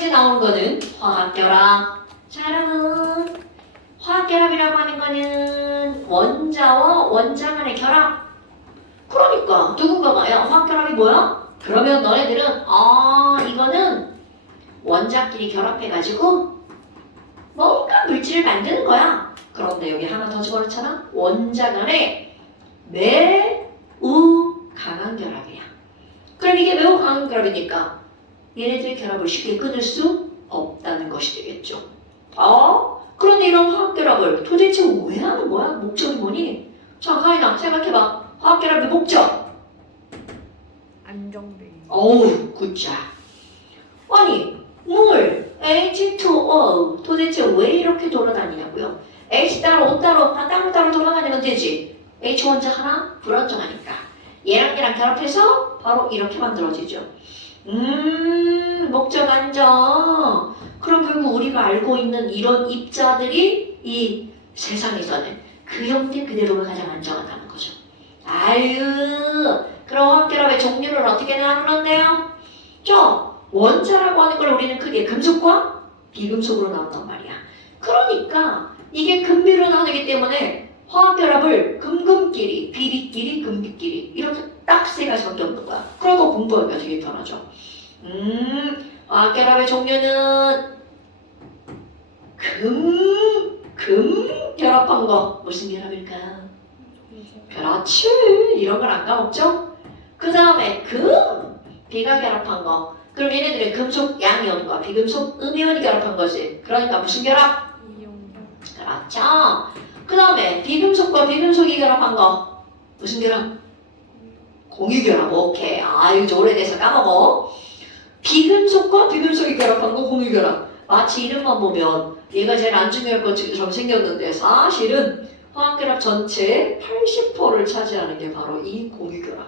이제 나오는 거는 화학결합. 자, 여러분. 화학결합이라고 하는 거는 원자와 원자 간의 결합. 그러니까 누군가가요. 화학결합이 뭐야? 그러면 너네들은 이거는 원자끼리 결합해가지고 뭔가 물질을 만드는 거야. 그런데 여기 하나 더 집어넣잖아. 원자 간의 매우 강한 결합이야. 그럼 이게 매우 강한 결합이니까 얘네들의 결합을 쉽게 끊을 수 없다는 것이 되겠죠. 그런데 이런 화학결합을 도대체 왜 하는 거야? 목적이 뭐니? 자, 가인아 생각해봐. 화학결합의 목적. 안정되기. 어우, 굿자. 아니, 물, H2O 도대체 왜 이렇게 돌아다니냐고요? H 따로 O 따로 다 따로 돌아다니면 되지. H 원자 하나 불안정하니까. 얘랑 얘랑 결합해서 바로 이렇게 만들어지죠. 목적 안정. 그럼 결국 우리가 알고 있는 이런 입자들이 이 세상에서는 그 형태 그대로가 가장 안정하다는 거죠. 아유, 그럼 화학결합의 종류를 어떻게 나누는데요? 원자라고 하는 걸 우리는 크게 금속과 비금속으로 나눈단 말이야. 그러니까 이게 금비로 나누기 때문에 화학결합을 금금끼리, 비비끼리, 금비끼리 이렇게 딱 세 가지밖에 없는 거야. 그러고 공부하기가 되게 편하죠. 화학결합의 종류는 금 결합한 거 무슨 결합일까? 그렇지, 이런 걸 안 까먹죠? 그 다음에 비가 결합한 거. 그럼 얘네들은 금속 양이온과 비금속 음이온이 결합한 거지. 그러니까 무슨 결합? 이온결. 그렇죠. 그 다음에 비금속과 비금속이 결합한 거 무슨 결합? 공유결합. 오케이. 이거 오래돼서 까먹어. 비금속과 비금속이 결합한 거 공유결합. 마치 이름만 보면 얘가 제일 안 중요할 것처럼 생겼는데 사실은 화학결합 전체의 80%를 차지하는 게 바로 이 공유결합.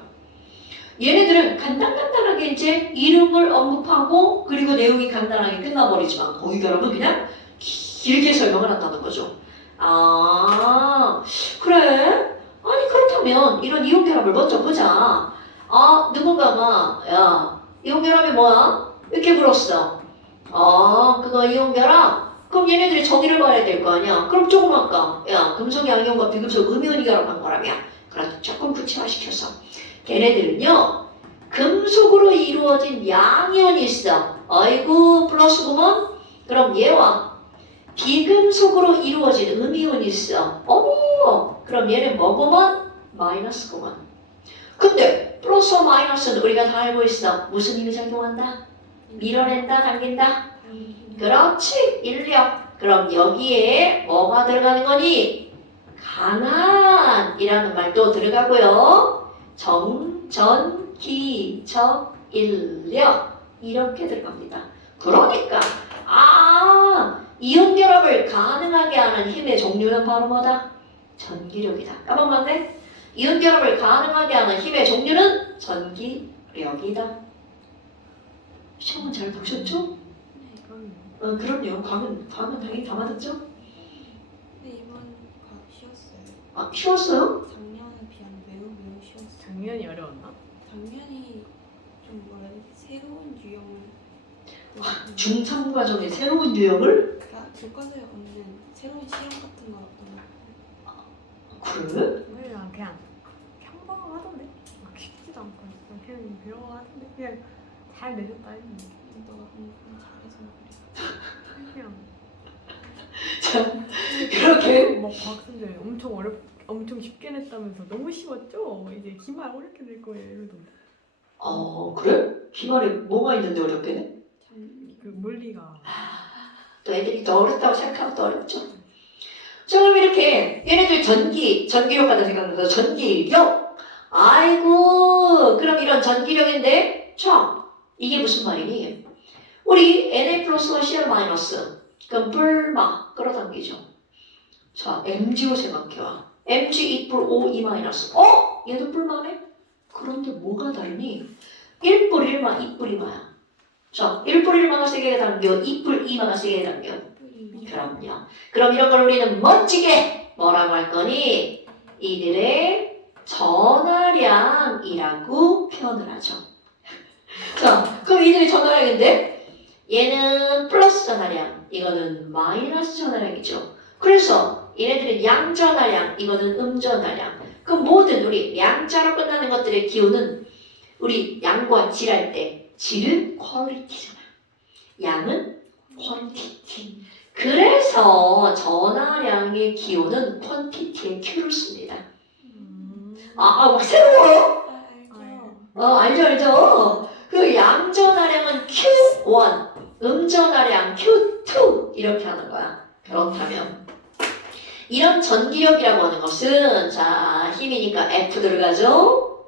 얘네들은 간단하게 이제 이름을 언급하고 그리고 내용이 간단하게 끝나버리지만 공유결합은 그냥 길게 설명을 한다는 거죠. 그래? 아니 그렇다면 이런 이온결합을 먼저 보자. 누군가가 야, 이온결합이 뭐야? 이렇게 물었어. 그거 이온결합? 그럼 얘네들이 정의를 봐야 될 거 아니야? 그럼 조금 아까 야, 금속 양이온과 비금속 음이온이 결합한 거라며. 그래서 조금 구체화시켜서 걔네들은요 금속으로 이루어진 양이온이 있어. 아이고 플러스 구먼? 그럼 얘와 비금속으로 이루어진 음이온이 있어. 어머, 그럼 얘는 뭐구먼? 마이너스 구먼. 근데 플러스와 마이너스는 우리가 다 알고 있어. 무슨 힘이 작용한다? 밀어낸다, 당긴다? 그렇지, 인력. 그럼 여기에 뭐가 들어가는 거니? 강한이라는 말도 들어가고요. 전, 기, 적, 인력 이렇게 들어갑니다. 그러니까 이온결합을 가능하게 하는 힘의 종류는 바로 뭐다? 전기력이다. 까먹었네? 이온결합을 가능하게 하는 힘의 종류는 전기력이다. 시험은 잘 보셨죠? 네, 그럼요. 그럼요. 과학은 당연히 다 맞았죠? 근데 이번 과학 쉬웠어요. 쉬웠어요? 작년에 비하면 매우 쉬웠어요. 작년이 어려웠나? 작년이 좀 뭐라 해야 되지? 새로운 유형을 중3 과정의 새로운 유형을? 그러니까 교과서에 없는 새로운 시험 같은 거 어떤 거 그래? 그냥 평범하던데? 막 쉽지도 않고 그냥 배워하던데 그냥 잘 내셨다 했는데 너가 공부 잘해서 그래. 그냥 그렇게 막 과학순제 엄청 쉽게 냈다면서 너무 쉬웠죠? 이제 기말 어렵게 낼 거예요 이러던데. 그래? 기말에 뭐가 있는데 어렵게 해? 그 물리가 또 애들이 더 어렵다고 생각하면 더 어렵죠. 자, 그럼 이렇게 얘네들 전기력 하다 생각나서 전기력. 아이고, 그럼 이런 전기력인데 자, 이게 무슨 말이니? 우리 Na 플러스와 Cl 마이너스 그럼 뿔막 끌어당기죠. 자, MgO 생각해봐. Mg 2뿔 O 2 마이너스. 얘도 뿔만해? 그런데 뭐가 다르니? 1뿔 1마 2뿔 2마야. 자, 1뿔 1마가 세게 당겨 2뿔 2마가 세게 당겨. 그럼요. 그럼 이런 걸 우리는 멋지게 뭐라고 할 거니? 이들의 전하량이라고 표현을 하죠. 자, 그럼 이들의 전하량인데 얘는 플러스 전하량, 이거는 마이너스 전하량이죠. 그래서 얘네들은 양전하량, 이거는 음전하량. 그럼 모든 우리 양자로 끝나는 것들의 기호는 우리 양과 질할 때 질은 퀄리티잖아. 양은 퀀티티. 그래서 전하량의 기호는 퀀티티의 Q를 씁니다. 막 새로워요? 알죠. 알죠. 그 양전하량은 Q1, 음전하량 Q2 이렇게 하는 거야. 그렇다면 이런 전기력이라고 하는 것은 자 힘이니까 F 들어가죠.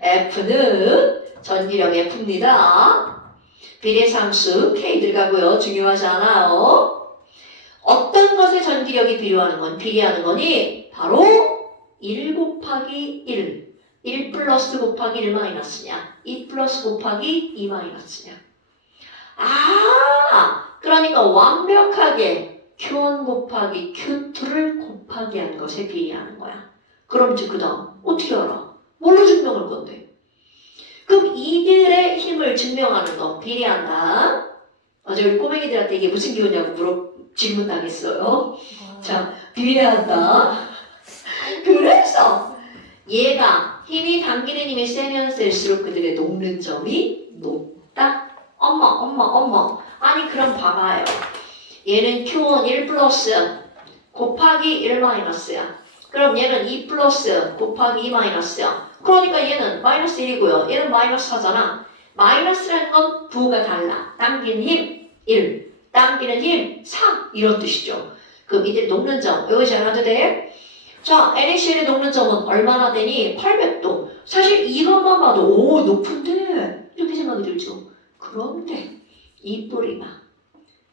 F는 전기력 F입니다. 비례상수 K 들어가고요. 중요하지 않아요. 어떤 것에 전기력이 비례하는 거니? 바로 1 곱하기 1 플러스 곱하기 1 마이너스냐 2 플러스 곱하기 2 마이너스냐. 그러니까 완벽하게 Q1 곱하기 Q2를 곱하기 한 것에 비례하는 거야. 그럼 이제 그 다음 어떻게 알아? 뭘로 증명할 건데? 그럼 이들의 힘을 증명하는 거 비례한다. 어제 우리 꼬맹이들한테 이게 무슨 기호냐고 질문 당했어요. 자, 비례한다. 그래서 얘가 힘이 당기는 힘이 세면 셀수록 그들의 녹는 점이 높다. 엄마. 아니 그럼 봐봐요. 얘는 Q1 1 플러스 곱하기 1 마이너스야. 그럼 얘는 2 플러스 곱하기 2 마이너스야. 그러니까 얘는 마이너스 1이고요. 얘는 마이너스 4잖아. 마이너스라는 건 부호가 달라. 당기는 힘 1, 당기는 힘 4 이런 뜻이죠. 그럼 이들 녹는 점 외우지 않아도 돼? 자, NaCl의 녹는 점은 얼마나 되니? 800도. 사실 이것만 봐도 오 높은데 이렇게 생각이 들죠. 그런데 이 뿌리가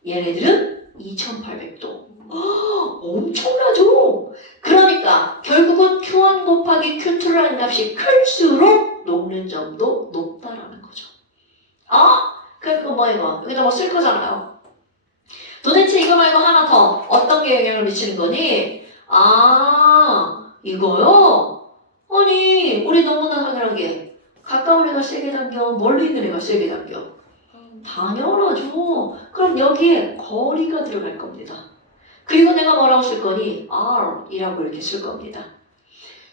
얘네들은 2800도. 엄청나죠? 그러니까 결국은 Q1 곱하기 Q2라는 값이 클수록 녹는 점도 높다라는 거죠. 그러니까 뭐 이거 여기다 뭐 쓸 거잖아요. 도대체 이거 말고 하나 더 어떤 게 영향을 미치는 거니? 이거요? 아니 우리 너무나 당연하게 가까운 애가 세게 당겨 멀리 있는 애가 세게 당겨. 당연하죠. 그럼 여기에 거리가 들어갈 겁니다. 그리고 내가 뭐라고 쓸 거니? R이라고 이렇게 쓸 겁니다.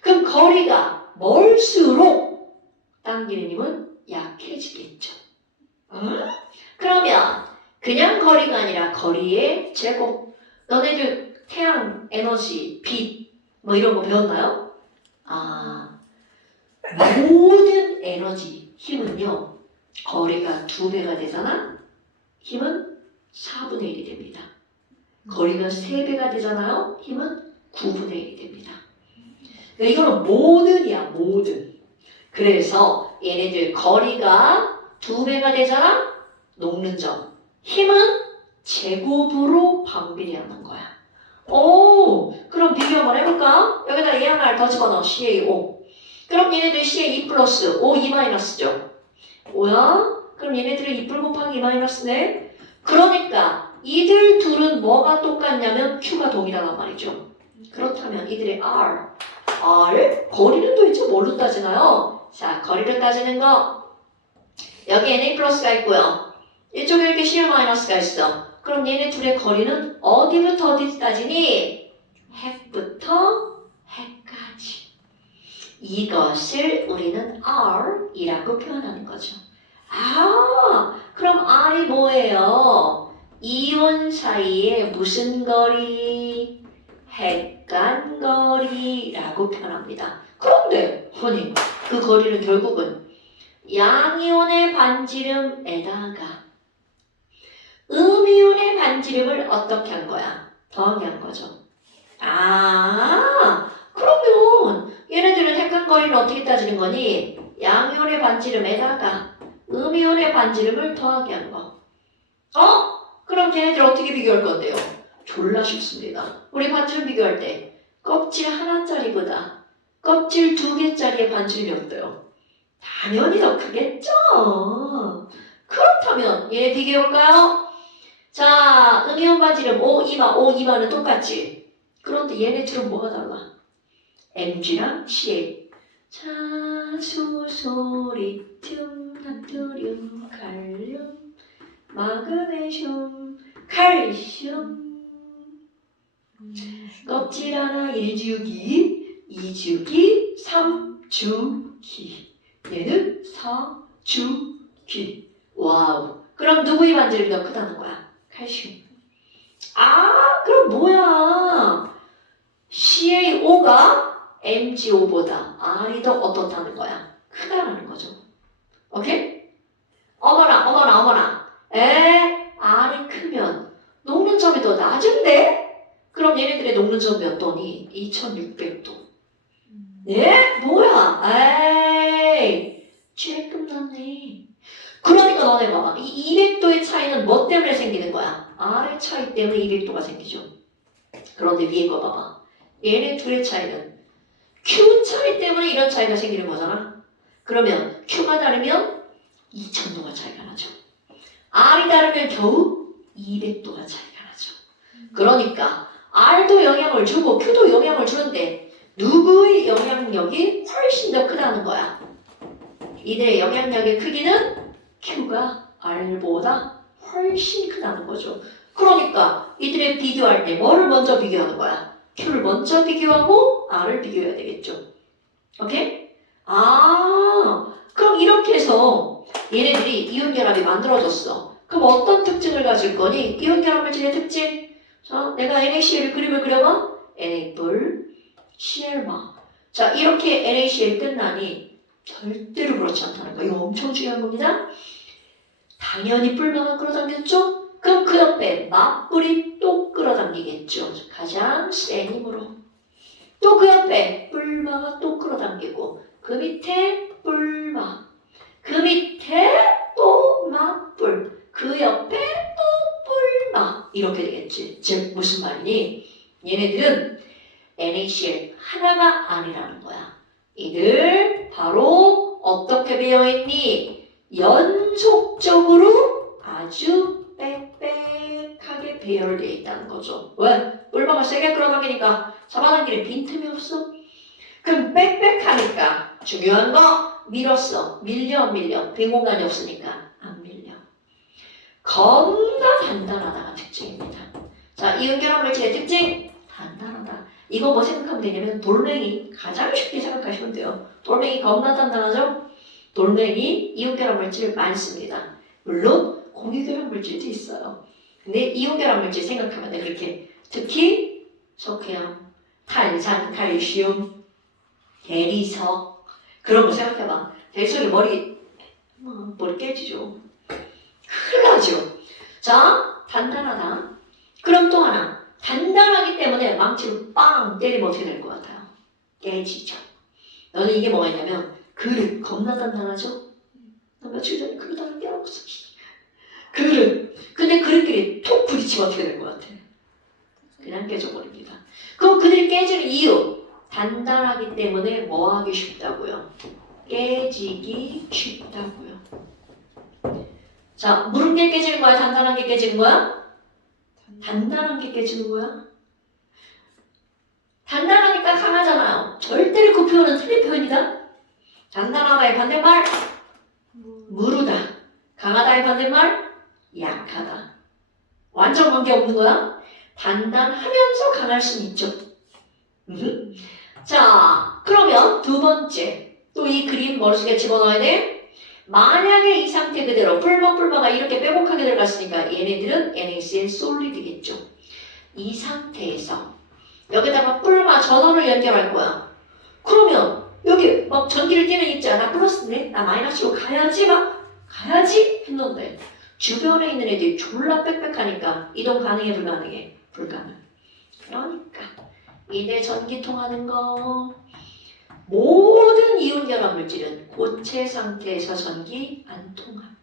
그럼 거리가 멀수록 당기는 힘은 약해지겠죠. 그러면 그냥 거리가 아니라 거리의 제곱. 너네들 태양 에너지, 빛 뭐 이런 거 배웠나요? 모든 에너지, 힘은요. 거리가 2배가 되잖아? 힘은 4분의 1이 됩니다. 거리가 3배가 되잖아요? 힘은 9분의 1이 됩니다. 그러니까 이거는 모든이야, 모든. 그래서 얘네들 거리가 2배가 되잖아? 녹는 점. 힘은 제곱으로 방비례하는 거야. 그럼 비교 한번 해볼까? 여기다 얘 하나를 더 집어넣어. CA5. 그럼 얘네들 CA2 플러스 5, 2 마이너스죠. 5야? 그럼 얘네들은 2 곱하기 2 마이너스네? 그러니까 이들 둘은 뭐가 똑같냐면 Q가 동일하단 말이죠. 그렇다면 이들의 R, 거리는 도대체 뭘로 따지나요? 자, 거리를 따지는 거 여기 NA 플러스가 있고요. 이쪽에 이렇게 CL 마이너스가 있어. 그럼 얘네 둘의 거리는 어디부터 어디 따지니? 핵부터 핵까지. 이것을 우리는 R이라고 표현하는 거죠. 그럼 R이 뭐예요? 이온 사이에 무슨 거리? 핵간거리라고 표현합니다. 그런데 아니 그 거리는 결국은 양이온의 반지름에다가 음이온의 반지름을 어떻게 한 거야? 더하기 한 거죠. 그러면 얘네들은 핵간거리는 어떻게 따지는 거니? 양이온의 반지름에다가 음이온의 반지름을 더하기 한 거. 그럼 걔네들 어떻게 비교할 건데요? 졸라 쉽습니다. 우리 반지름 비교할 때 껍질 하나짜리보다 껍질 2개짜리의 반지름이 어때요? 당연히 더 크겠죠? 그렇다면 얘네 비교해볼까요? 자, 음이온 반지름 5, 2마는 똑같지? 그런데 얘네 둘은 뭐가 달라? Mg랑 CA. 자수, 소리, 튬, 나트륨, 칼륨, 마그네슘, 칼슘. 껍질 하나 1주기, 2주기, 3주기. 얘는 4주기. 와우. 그럼 누구의 반지름이 더 크다는 거야? 칼슘. 아, 그럼 뭐야? CaO가 MgO보다 R이 더 어떻다는 거야? 크다라는 거죠. 오케이? 어머나. R이 크면 녹는 점이 더 낮은데? 그럼 얘네들의 녹는 점 몇 도니? 2600도. 예? 뭐야? 에이, 쬐끔 났네. 그러니까 너네 봐봐. 이 200도의 차이는 뭐 때문에 생기는 거야? R의 차이 때문에 200도가 생기죠. 그런데 위에 거 봐봐. 얘네 둘의 차이는 Q 차이 때문에 이런 차이가 생기는 거잖아. 그러면 Q가 다르면 2000도가 차이가 나죠. R이 다르면 겨우 200도가 차이가 나죠. 그러니까 R도 영향을 주고 Q도 영향을 주는데 누구의 영향력이 훨씬 더 크다는 거야. 이들의 영향력의 크기는 Q가 R보다 훨씬 크다는 거죠. 그러니까 이들의 비교할 때 뭐를 먼저 비교하는 거야? Q를 먼저 비교하고 R을 비교해야 되겠죠. 오케이? 아, 그럼 이렇게 해서 얘네들이 이온결합이 만들어졌어. 그럼 어떤 특징을 가질 거니? 이온결합 물질의 특징. 자, 내가 NaCl을 그림을 그려봐. Na+, Cl마. 자, 이렇게 NaCl 끝나니 절대로 그렇지 않다는 거. 이거 엄청 중요한 겁니다. 당연히 뿔마가 끌어당겼죠? 그럼 그 옆에 맞뿔이 또 끌어당기겠죠. 가장 센 힘으로. 또 그 옆에 뿔마가 또 끌어당기고 그 밑에 뿔마. 그 밑에 또 맞뿔. 그 옆에 또 뿔마. 이렇게 되겠지. 즉 무슨 말이니? 얘네들은 NaCl 하나가 아니라는 거야. 이들 바로 어떻게 배어있니? 연속적으로 아주 빽빽하게 배열되어 있다는 거죠. 왜? 뿔마가 세게 끌어당기니까 잡아당기는 빈틈이 없어. 그럼 빽빽하니까 중요한 거 밀었어. 밀려 안 밀려? 빈 공간이 없으니까 안 밀려. 겁나 단단하다가 특징입니다. 자, 이온결합 물질의 특징 단단하다. 이거 뭐 생각하면 되냐면 돌멩이. 가장 쉽게 생각하시면 돼요. 돌멩이 겁나 단단하죠? 돌멩이 이온결합 물질 많습니다. 물론 공유결합 물질도 있어요. 근데 이온결합 물질 생각하면 돼. 그렇게 특히 석회암, 탄산, 칼슘, 대리석 그런 거 생각해봐. 대리석이 머리 깨지죠. 큰일 나죠. 자, 단단하다. 그럼 또 하나. 단단하기 때문에 망치로 빵 때리면 어떻게 될 것 같아요? 깨지죠. 너는 이게 뭐가 있냐면 그릇 겁나 단단하죠? 나 며칠 전에 그릇 하나 깨먹었어. 그릇. 근데 그릇끼리 톡 부딪히면 어떻게 될 것 같아? 그냥 깨져버립니다. 그럼 그들이 깨지는 이유. 단단하기 때문에 뭐 하기 쉽다고요? 깨지기 쉽다고요. 자, 무른 게 깨지는 거야? 단단한 게 깨지는 거야? 단단한 게 깨지는 거야? 단단하니까 강하잖아요. 절대로 그 표현은 틀린 표현이다. 단단하다의 반대말 무르다. 강하다의 반대말 약하다. 완전 관계없는 거야. 단단하면서 강할 수는 있죠. 자, 그러면 두 번째. 또 이 그림 머릿속에 집어넣어야 돼. 만약에 이 상태 그대로 뿔마가 이렇게 빼곡하게 들어갔으니까 얘네들은 NaCl 솔리드겠죠. 이 상태에서 여기다가 뿔마 전원을 연결할 거야. 그러면 여기 막 전기를 띠는 입자 나 플러스네? 나 마이너스로 가야지 했는데 주변에 있는 애들이 졸라 빽빽하니까 이동 가능해 불가능해? 불가능. 그러니까 이대 전기 통하는 거 모든 이온결합 물질은 고체 상태에서 전기 안 통함.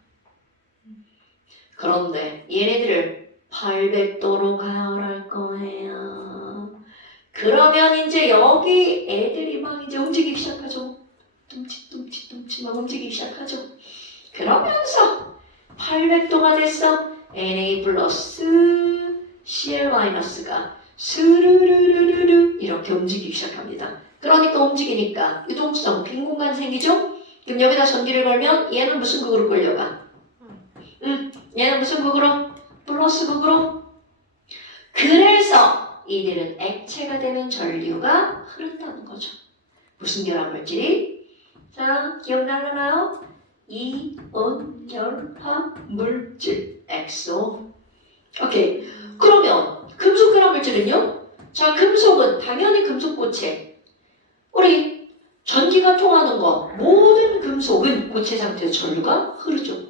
그런데 얘네들을 800도로 가열할 거예요. 그러면 이제 여기 애들이 막 이제 움직이기 시작하죠. tum칫 막 움직이기 시작하죠. 그러면서 800도가 됐어. Na 플러스 Cl 마이너스가 스르르르르르 이렇게 움직이기 시작합니다. 그러니까 움직이니까 유동성, 빈 공간 생기죠? 그럼 여기다 전기를 걸면 얘는 무슨 극으로 끌려가? 얘는 무슨 극으로? 플러스 극으로. 그래서 이들은 액체가 되면 전류가 흐른다는 거죠. 무슨 결합 물질이? 자, 기억나나요? 이온결합 물질 엑소. 오케이. 그러면 금속 결합 물질은요? 자, 금속은 당연히 금속고체. 우리 전기가 통하는 거 모든 금속은 고체 상태에서 전류가 흐르죠.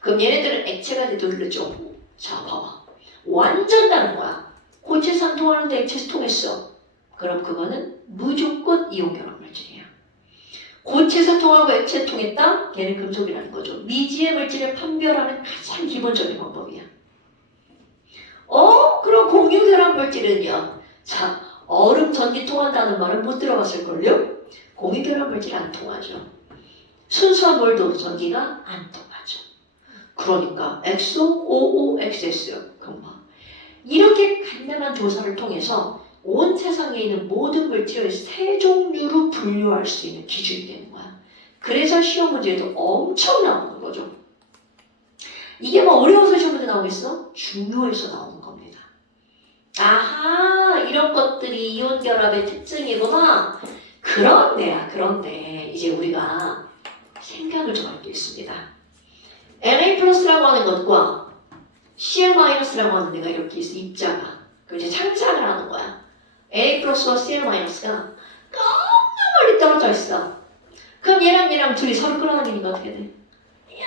그럼 얘네들은 액체가 돼도 흐르죠. 자, 봐봐. 완전 다른 거야. 고체산 통하는데 액체에서 통했어. 그럼 그거는 무조건 이온결합 물질이야. 고체에서 통하고 액체 통했다? 걔는 금속이라는 거죠. 미지의 물질을 판별하는 가장 기본적인 방법이야. 그럼 공유결합 물질은요? 자, 얼음 전기 통한다는 말은 못 들어봤을걸요? 공유결합 물질 안 통하죠. 순수한 물도 전기가 안 통하죠. 그러니까 엑소, OOXS 금방. 이렇게 간단한 조사를 통해서 온 세상에 있는 모든 물질을 세 종류로 분류할 수 있는 기준이 되는 거야. 그래서 시험 문제에도 엄청 나오는 거죠. 이게 뭐 어려워서 시험 문제 나오겠어? 중요해서 나오는 겁니다. 아하, 이런 것들이 이온 결합의 특징이구나. 그런데 이제 우리가 생각을 좀 할 게 있습니다. Na 플러스라고 하는 것과 Cl 마이너스라고 하는 데가 이렇게 있어, 입자가. 그럼 이제 상상을 하는 거야. Na 플러스와 Cl 마이너스가 너무 멀리 떨어져 있어. 그럼 얘랑 둘이 서로 끌어당기니까 어떻게 돼? 이야,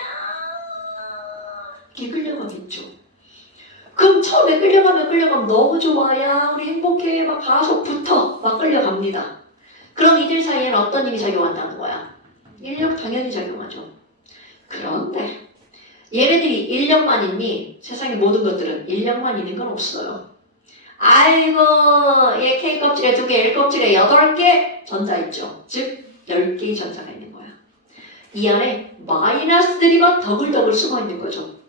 이렇게 끌려가겠죠. 그럼 처음에 끌려가면 너무 좋아. 야, 우리 행복해. 막 가속 붙어. 막 끌려갑니다. 그럼 이들 사이에는 어떤 힘이 작용한다는 거야? 인력 당연히 작용하죠. 그런데 얘네들이 인력만 있니? 세상의 모든 것들은 인력만 있는 건 없어요. 아이고, 얘 K 껍질에 2개, L 껍질에 8개 전자 있죠. 즉 10개의 전자가 있는 거야. 이 안에 마이너스들이 막 더글더글 숨어 있는 거죠.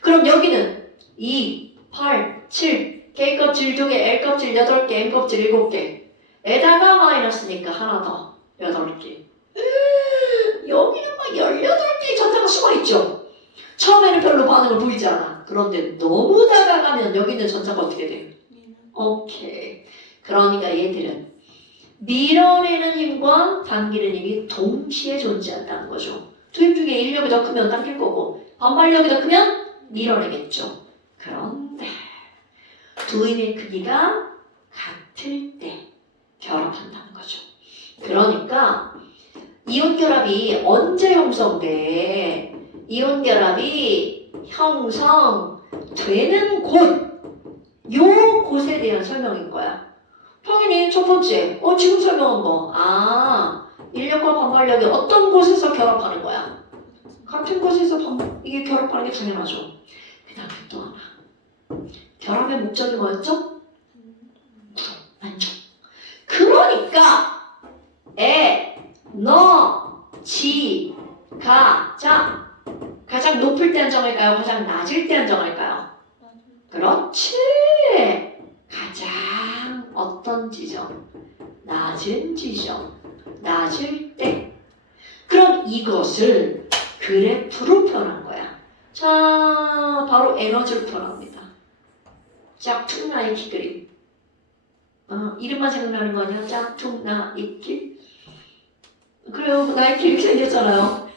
그럼 여기는 2, 8, 7, K 껍질 2개, L 껍질 8개, M 껍질 7개 에다가 마이너스니까 하나 더 8개. 여기는 막 18개의 전자가 숨어있죠. 처음에는 별로 반응을 보이지 않아. 그런데 너무 다가가면 여기 있는 전자가 어떻게 돼? 오케이. 그러니까 얘들은 밀어내는 힘과 당기는 힘이 동시에 존재한다는 거죠. 두 힘 중에 인력이 더 크면 당길 거고 반발력이 더 크면 밀어내겠죠. 그런데 두 힘의 크기가 같을 때 결합한다는 거죠. 그러니까 이온 결합이 언제 형성돼? 이온 결합이 형성되는 곳에 대한 설명인 거야. 당연히 첫 번째, 지금 설명한 거. 인력과 반발력이 어떤 곳에서 결합하는 거야? 같은 곳에서 이게 결합하는 게 당연하죠. 그 다음에 또 하나. 결합의 목적이 뭐였죠? 만족. 그러니까 에너지 가장 높을 때 한정할까요? 가장 낮을 때 한정할까요? 그렇지. 가장 어떤 지점? 낮은 지점. 낮을 때. 그럼 이것을 그래프로 표현한 거야. 자, 바로 에너지로 표현합니다. 짝퉁 나이키 그림. 이름만 생각나는 거 아니야? 짝퉁 나이키. 그래요. 나이키 이렇게 생겼잖아요.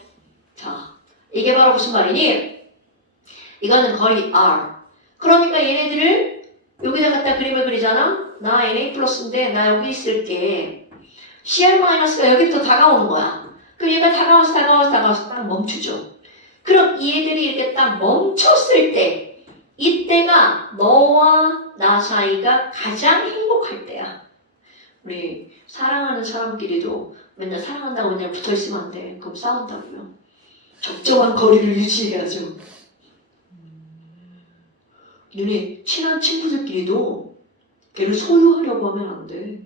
자, 이게 바로 무슨 말이니? 이거는 거리 R. 그러니까 얘네들을 여기다 갖다 그림을 그리잖아? 나 Na 플러스인데 나 여기 있을게. Cl 마이너스가 여기부터 다가오는 거야. 그럼 얘가 다가와서 딱 멈추죠. 그럼 얘들이 이렇게 딱 멈췄을 때 이때가 너와 나 사이가 가장 행복할 때야. 우리 사랑하는 사람끼리도 맨날 사랑한다고 그냥 붙어있으면 안 돼. 그럼 싸운다고요. 적정한 거리를 유지해야죠. 너네 친한 친구들끼리도 걔를 소유하려고 하면 안 돼.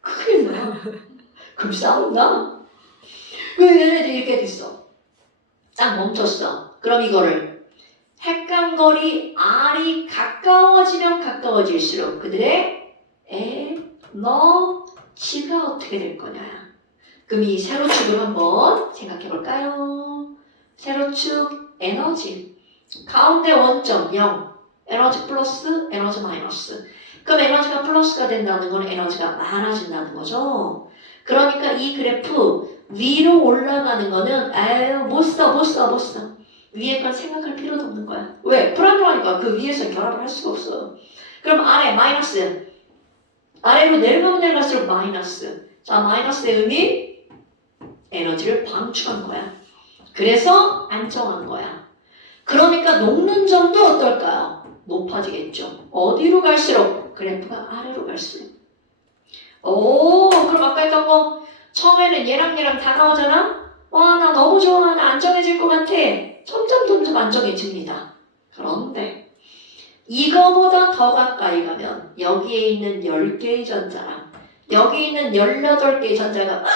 큰일 나. 그럼 싸운다? 왜 얘네들이 이렇게 됐어? 딱 멈췄어. 그럼 이거를 핵간거리 R이 가까워지면 가까워질수록 그들의 에너지가 어떻게 될 거냐. 그럼 이 세로축을 한번 생각해 볼까요? 세로축 에너지. 가운데 원점 0. 에너지 플러스, 에너지 마이너스. 그럼 에너지가 플러스가 된다는 건 에너지가 많아진다는 거죠. 그러니까 이 그래프 위로 올라가는 거는 아유 못 써. 위에 건 생각할 필요도 없는 거야. 왜? 불안정하니까 그 위에서 결합을 할 수가 없어. 그럼 아래 마이너스. 아래로 내려가면 내려갈수록 마이너스. 자, 마이너스의 의미 에너지를 방출한 거야. 그래서 안정한 거야. 그러니까 녹는 점도 어떨까요? 높아지겠죠. 어디로 갈수록? 그래프가 아래로 갈수록. 오, 그럼 아까 했던 거 처음에는 얘랑 다 나오잖아? 와, 나 너무 좋아. 나 안정해질 것 같아. 점점 안정해집니다. 그런데 이거보다 더 가까이 가면 여기에 있는 10개의 전자랑 여기 있는 18개의 전자가 막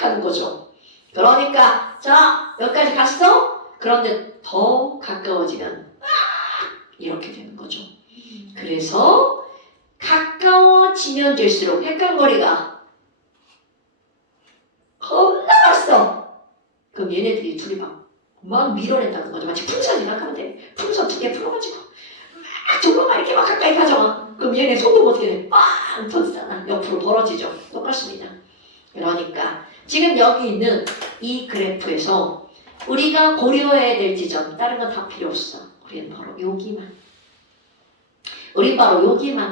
하는 거죠. 그러니까 자, 여기까지 갔어? 그런데 더 가까워지면 막 이렇게 되는 거죠. 그래서 가까워지면 될수록 획간거리가 겁나 갔어. 그럼 얘네들이 둘이 막 밀어낸다는 거죠. 마치 풍선이나 하면 돼. 풍선 2개 풀어가지고 막 둘러가 이렇게 막 가까이 가져와. 그럼 얘네 손도 어떻게 돼? 빵 터지잖아. 옆으로 벌어지죠. 똑같습니다. 그러니까 지금 여기 있는 이 그래프에서 우리가 고려해야 될 지점, 다른 건 다 필요 없어. 우리는 바로 여기만.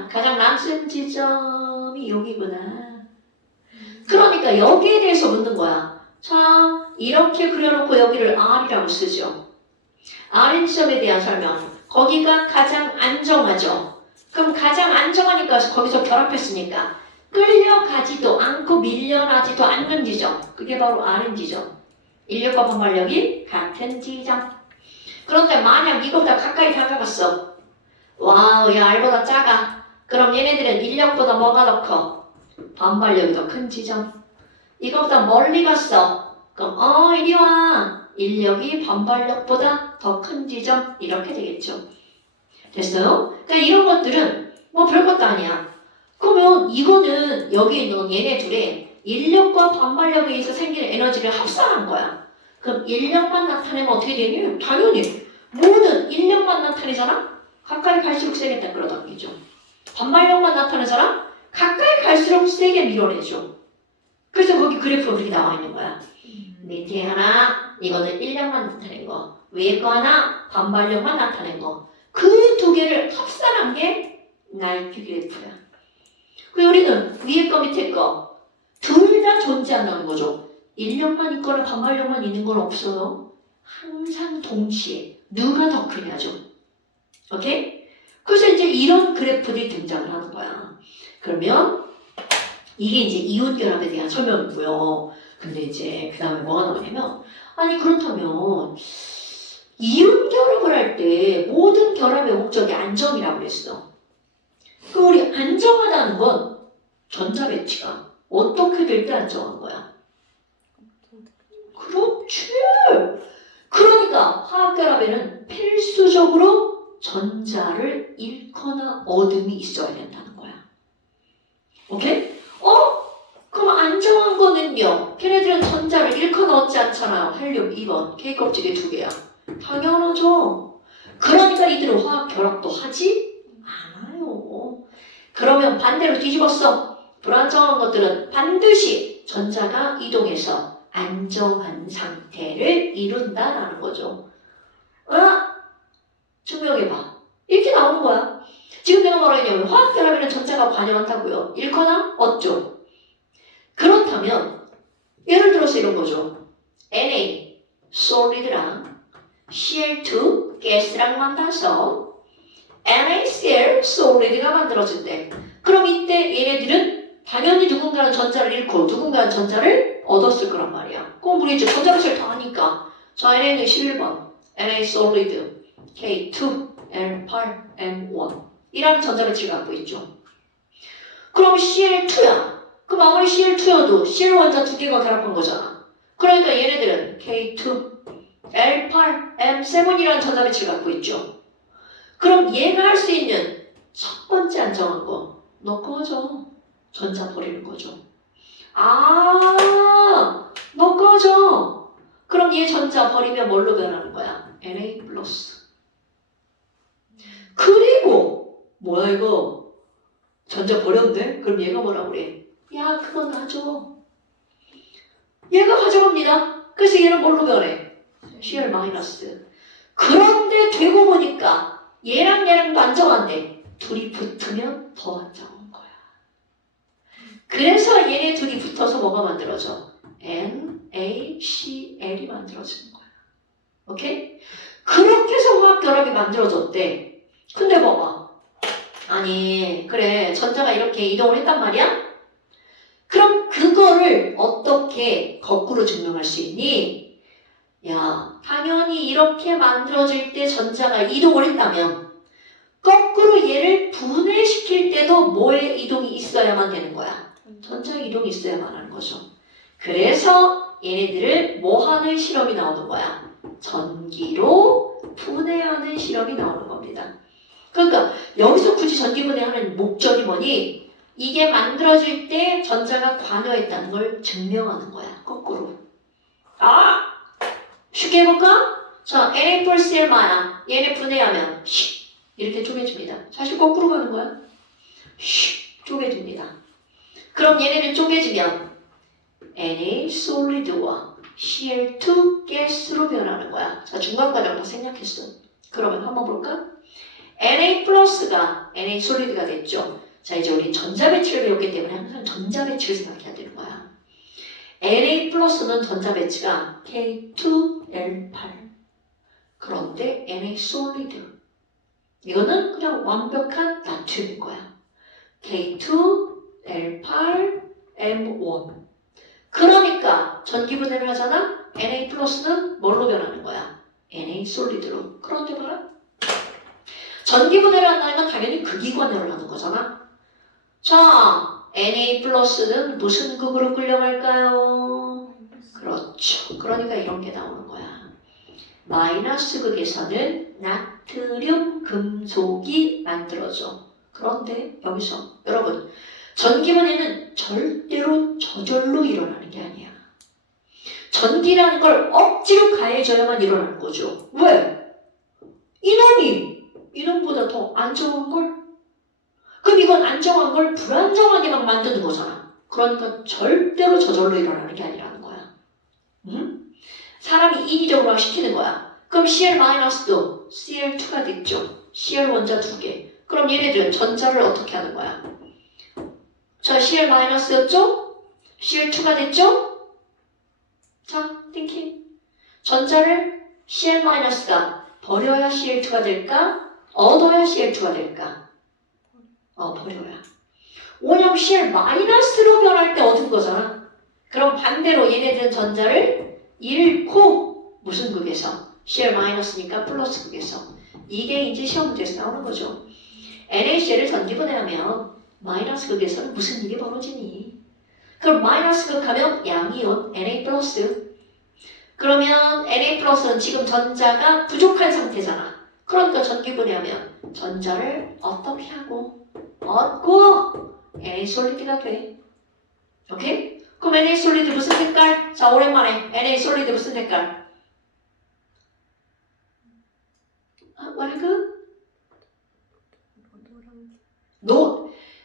가장 낮은 지점이 여기구나. 그러니까 여기에 대해서 묻는 거야. 자, 이렇게 그려놓고 여기를 R이라고 쓰죠. R인 지점에 대한 설명. 거기가 가장 안정하죠. 그럼 가장 안정하니까 거기서 결합했으니까 끌려가지도 않고 밀려나지도 않는 지점. 그게 바로 R인 지점. 인력과 반발력이 같은 지점. 그런데 만약 이거보다 가까이 다가갔어. 와우, 야, R보다 작아. 그럼 얘네들은 인력보다 뭐가 더 커? 반발력이 더 큰 지점. 이거보다 멀리 갔어. 그럼 이리 와. 인력이 반발력보다 더 큰 지점. 이렇게 되겠죠. 됐어요? 그러니까 이런 것들은 뭐 별것도 아니야. 그러면 이거는 여기 있는 얘네 둘의 인력과 반발력에 의해서 생기는 에너지를 합산한 거야. 그럼 인력만 나타내면 어떻게 되니? 당연히 모든 인력만 나타내잖아? 가까이 갈수록 세게 끌어당기죠. 반발력만 나타내는 사람? 가까이 갈수록 세게 밀어내죠. 그래서 거기 그래프가 그렇게 나와 있는 거야. 밑에 하나, 이거는 인력만 나타낸 거. 위에 거 하나, 반발력만 나타낸 거. 그 두 개를 합산한 게 나이키 그래프야. 그리고 우리는 위에 거 밑에 거 둘 다 존재한다는 거죠. 인력만 있거나 반발력만 있는 건 없어요. 항상 동시에 누가 더 크냐죠. 오케이? 그래서 이제 이런 그래프들이 등장을 하는 거야. 그러면 이게 이제 이온 결합에 대한 설명이고요. 근데 이제 그 다음에 뭐가 나오냐면 아니 그렇다면 이온 결합을 할 때 모든 결합의 목적이 안정이라고 그랬어. 그럼 우리 안정하다는 건 전자 배치가 어떻게 될 때 안정한 거야? 그렇지. 그러니까 화학결합에는 필수적으로 전자를 잃거나 얻음이 있어야 된다는 거야. 오케이? 그럼 안정한 거는요. 걔네들은 전자를 잃거나 얻지 않잖아요. 헬륨 2번, K 껍질이 2개야. 당연하죠. 그러니까 이들은 화학결합도 하지 않아요. 그러면 반대로 뒤집었어. 불안정한 것들은 반드시 전자가 이동해서 안정한 상태를 이룬다라는 거죠. 증명해봐. 이렇게 나오는 거야. 지금 내가 뭐라 했냐면 화학결합에는 전자가 관여한다고요. 잃거나 얻죠. 그렇다면 예를 들어서 이런 거죠. Na, solid랑 Cl2, 가스랑 만나서 NaCl, solid가 만들어진대. 그럼 이때 얘네들은 당연히 누군가는 전자를 잃고 누군가는 전자를 얻었을 거란 말이야. 그럼 우리 이제 전자배치를 다 하니까 자, Na는 11번, Na solid, K2, L8, M1 이라는 전자배치를 갖고 있죠. 그럼 Cl2야. 그럼 아무리 Cl2여도 Cl 원자 2개가 결합한 거잖아. 그러니까 얘네들은 K2, L8, M7이라는 전자배치를 갖고 있죠. 그럼 얘가 할 수 있는 첫 번째 안정한 거, 너 꺼져. 전자 버리는 거죠. 너 꺼져. 그럼 얘 전자 버리면 뭘로 변하는 거야? Na 플러스. 그리고 뭐야 이거? 전자 버렸네? 그럼 얘가 뭐라 그래? 야 그건 놔줘. 얘가 가져갑니다. 그래서 얘는 뭘로 변해? CL 마이너스. 그런데 되고 보니까 얘랑 얘랑도 안 정한데 둘이 붙으면 더 안 정한 거야. 그래서 얘네 둘이 붙어서 뭐가 만들어져? NaCl이 만들어지는 거야. 오케이? 그렇게 해서 화학 결합이 만들어졌대. 근데 봐봐. 아니 그래 전자가 이렇게 이동을 했단 말이야? 그럼 그거를 어떻게 거꾸로 증명할 수 있니? 야, 당연히 이렇게 만들어질 때 전자가 이동을 했다면 거꾸로 얘를 분해시킬 때도 뭐의 이동이 있어야만 되는 거야? 전자 이동이 있어야만 하는 거죠. 그래서 얘네들을 뭐 하는 실험이 나오는 거야? 전기로 분해하는 실험이 나오는 겁니다. 그러니까 여기서 굳이 전기 분해하는 목적이 뭐니? 이게 만들어질 때 전자가 관여했다는 걸 증명하는 거야. 거꾸로. 쉽게 해볼까? 자, Na 플러스 L 마야. 얘네 분해하면 이렇게 쪼개집니다. 사실 거꾸로 가는 거야. 쪼개집니다. 그럼 얘네를 쪼개지면 Na 솔리드와 Cl2 가스로 변하는 거야. 자, 중간 과정 다 생략했어. 그러면 한번 볼까? Na 플러스가 Na 솔리드가 됐죠. 자, 이제 우리 전자 배치를 배웠기 때문에 항상 전자 배치를 생각해야 되는 거야. Na 플러스는 전자 배치가 K2L8. 그런데 Na 솔리드. 이거는 그냥 완벽한 나트륨인 거야. K2L8M1. 그러니까 전기 분해를 하잖아. Na 플러스는 뭘로 변하는 거야? Na 솔리드로. 그런데 봐라. 전기 분해를 한다는 건 당연히 극이관여를 하는 거잖아. 자, Na 플러스는 무슨 극으로 끌려갈까요? 그렇죠. 그러니까 이런 게 나오는 거야. 마이너스 극에서는 나트륨 금속이 만들어져. 그런데 여기서 여러분 전기분해는 절대로 저절로 일어나는 게 아니야. 전기라는 걸 억지로 가해줘야만 일어나는 거죠. 왜? 이놈보다 더 안정한 걸? 그럼 이건 안정한 걸 불안정하게 막 만드는 거잖아. 그러니까 절대로 저절로 일어나는 게 아니라는 거야. 응? 사람이 인위적으로 막 시키는 거야. 그럼 Cl-도 Cl2가 됐죠. Cl 원자 2개. 그럼 얘네들은 전자를 어떻게 하는 거야? 자, Cl-였죠? Cl2가 됐죠? 자, 띵킹. 전자를 Cl-가 버려야 Cl2가 될까? 얻어야 Cl2가 될까? 버려야. 왜냐면 Cl-로 변할 때 얻은 거잖아. 그럼 반대로 얘네들은 전자를 잃고 무슨 극에서? Cl-니까 플러스 극에서. 이게 이제 시험 문제에서 나오는 거죠. NaCl을 전기 분해하면 마이너스 극에서는 무슨 일이 벌어지니? 그럼 마이너스 극 하면 양이온 Na 플러스. 그러면 Na 플러스는 지금 전자가 부족한 상태잖아. 그러니까 전기 분해하면 전자를 어떻게 하고 얻고 Na 솔리드가 돼. 오케이? 그럼 Na 솔리드 무슨 색깔? 자, 오랜만에 Na 솔리드 무슨 색깔? 말그?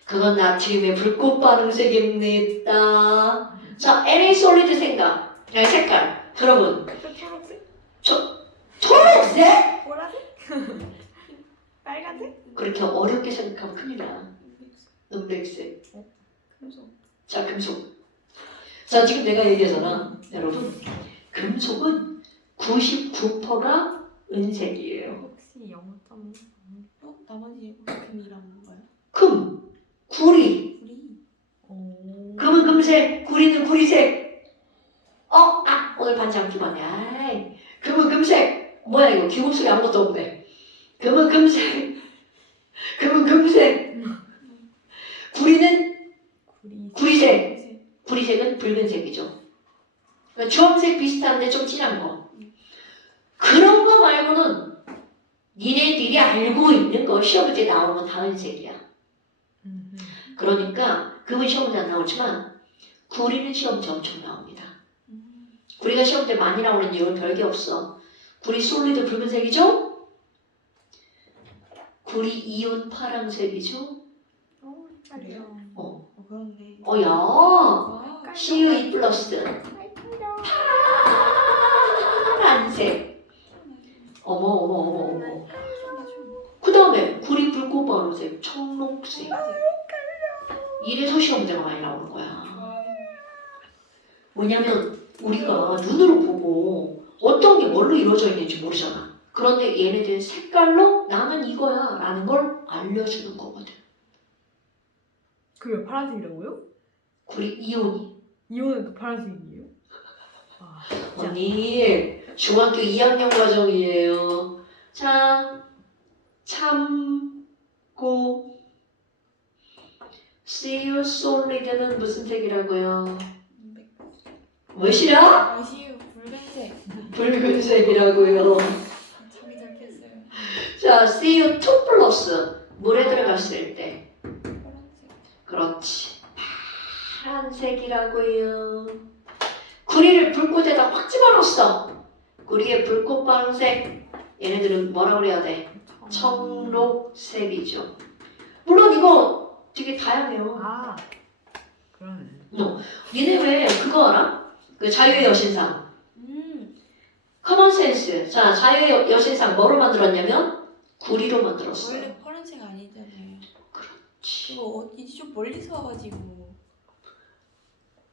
그건 나트륨의 불꽃 반응색입니다. 자, Na 솔리드 색깔. 여러분, 초록색? 초록색? 보라색? 빨간색? 그렇게 어렵게 생각하면 큰일 나. 은백색. 금속. 자, 금속. 자, 지금 내가 얘기하잖아. 여러분, 금속은 99%가 은색이에요. 혹시 0.5? 나머지 금이라는 거야? 금, 구리. 우리 금은 금색, 구리는 구리색. 오늘 반장 기반이야. 아이, 금은 금색. 뭐야 이거? 기금속이 아무것도 없네. 금은 금색. 구리는 구리색. 구리색은 붉은색이죠. 그러니까 주황색 비슷한데 좀 진한 거. 그런 거 말고는 니네들이 알고 있는 거 시험 문제 나오면 다 은색이야. 그러니까 금은 시험 문제 안 나오지만 구리는 시험 문제 엄청 나옵니다. 구리가 시험 문제 많이 나오는 이유는 별게 없어. 구리 솔리드 붉은색이죠? 구리 이온 파란색이죠? 헷갈려. 그렇네. 야. 와. CU2 플러스 헷갈려. 파란색. 어머. 그 다음에 구리 불꽃 파란색, 청록색. 이래서 시험 문제가 많이 나오는 거야. 뭐냐면 우리가 눈으로 보고 어떤 게 뭘로 이루어져 있는지 모르잖아. 그런데 얘네들 색깔로 나는 이거야 라는 걸 알려주는 거거든. 그게 파란색이라고요? 구리 이온이. 이온은 또 파란색이에요? 아, 진짜. 언니 중학교 2학년 과정이에요. 자, 참고 CU 솔리드는 무슨 색이라고요? 무엇이라? 아시우 붉은색. 붉은색이라고요. 자기 잘했어요. 자, CU2 플러스 물에 들어갔을 때 파란색. 그렇지. 파란색이라고요. 구리를 불꽃에다 확 집어넣었어. 구리에 불꽃 파란색. 얘네들은 뭐라 그래야 돼? 청록색이죠. 물론 이거 되게 다양해요. 아, 그러네. 니네 왜 그거 알아? 그 자유의 여신상. 커먼센스. 자, 자유의 여신상 뭐로 만들었냐면 구리로 만들었어요. 원래 파란색 아니잖아요. 그렇지. 그거 어디 좀 멀리서 와가지고.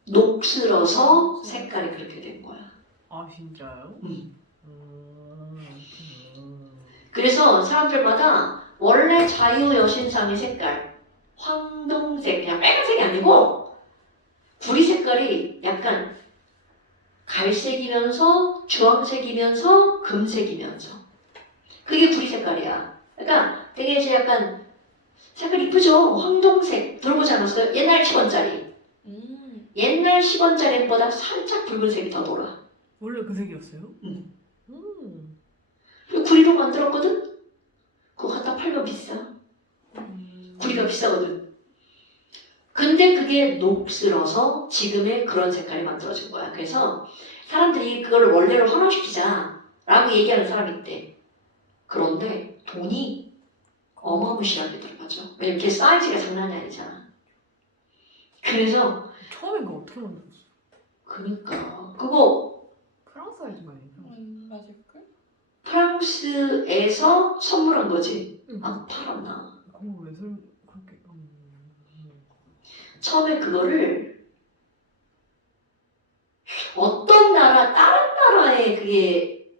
녹슬어서 색깔이 그렇게 된 거야. 아, 진짜요? 그래서 사람들마다 원래 자유 여신상의 색깔 황동색, 그냥 빨간색이 아니고 구리 색깔이 약간 갈색이면서 주황색이면서 금색이면서 그게 구리 색깔이야. 그러니까 되게 이제 약간 색깔 이쁘죠? 황동색 들어보지 않았어요? 옛날 10원짜리. 옛날 10원짜리보다 살짝 붉은색이 더 돌아. 원래 그 색이었어요? 응. 음. 그리고 구리로 만들었거든? 그거 갖다 팔면 비싸. 구리가 비싸거든. 근데 그게 녹슬어서 지금의 그런 색깔이 만들어진 거야. 그래서 사람들이 그걸 원래로 환원시키자 라고 얘기하는 사람이 있대. 그런데 돈이 어마무시하게 들어가죠. 왜냐면 걔 사이즈가 장난이 아니잖아. 그래서 처음에 그거 어떻게 만들었어? 그니까 그거 프랑스 아이템 아니에요? 맞을걸? 프랑스에서 선물한 거지. 응. 아, 팔았나? 그거 왜 그렇게 처음에 그거를 어떤 나라, 다른 나라에 그게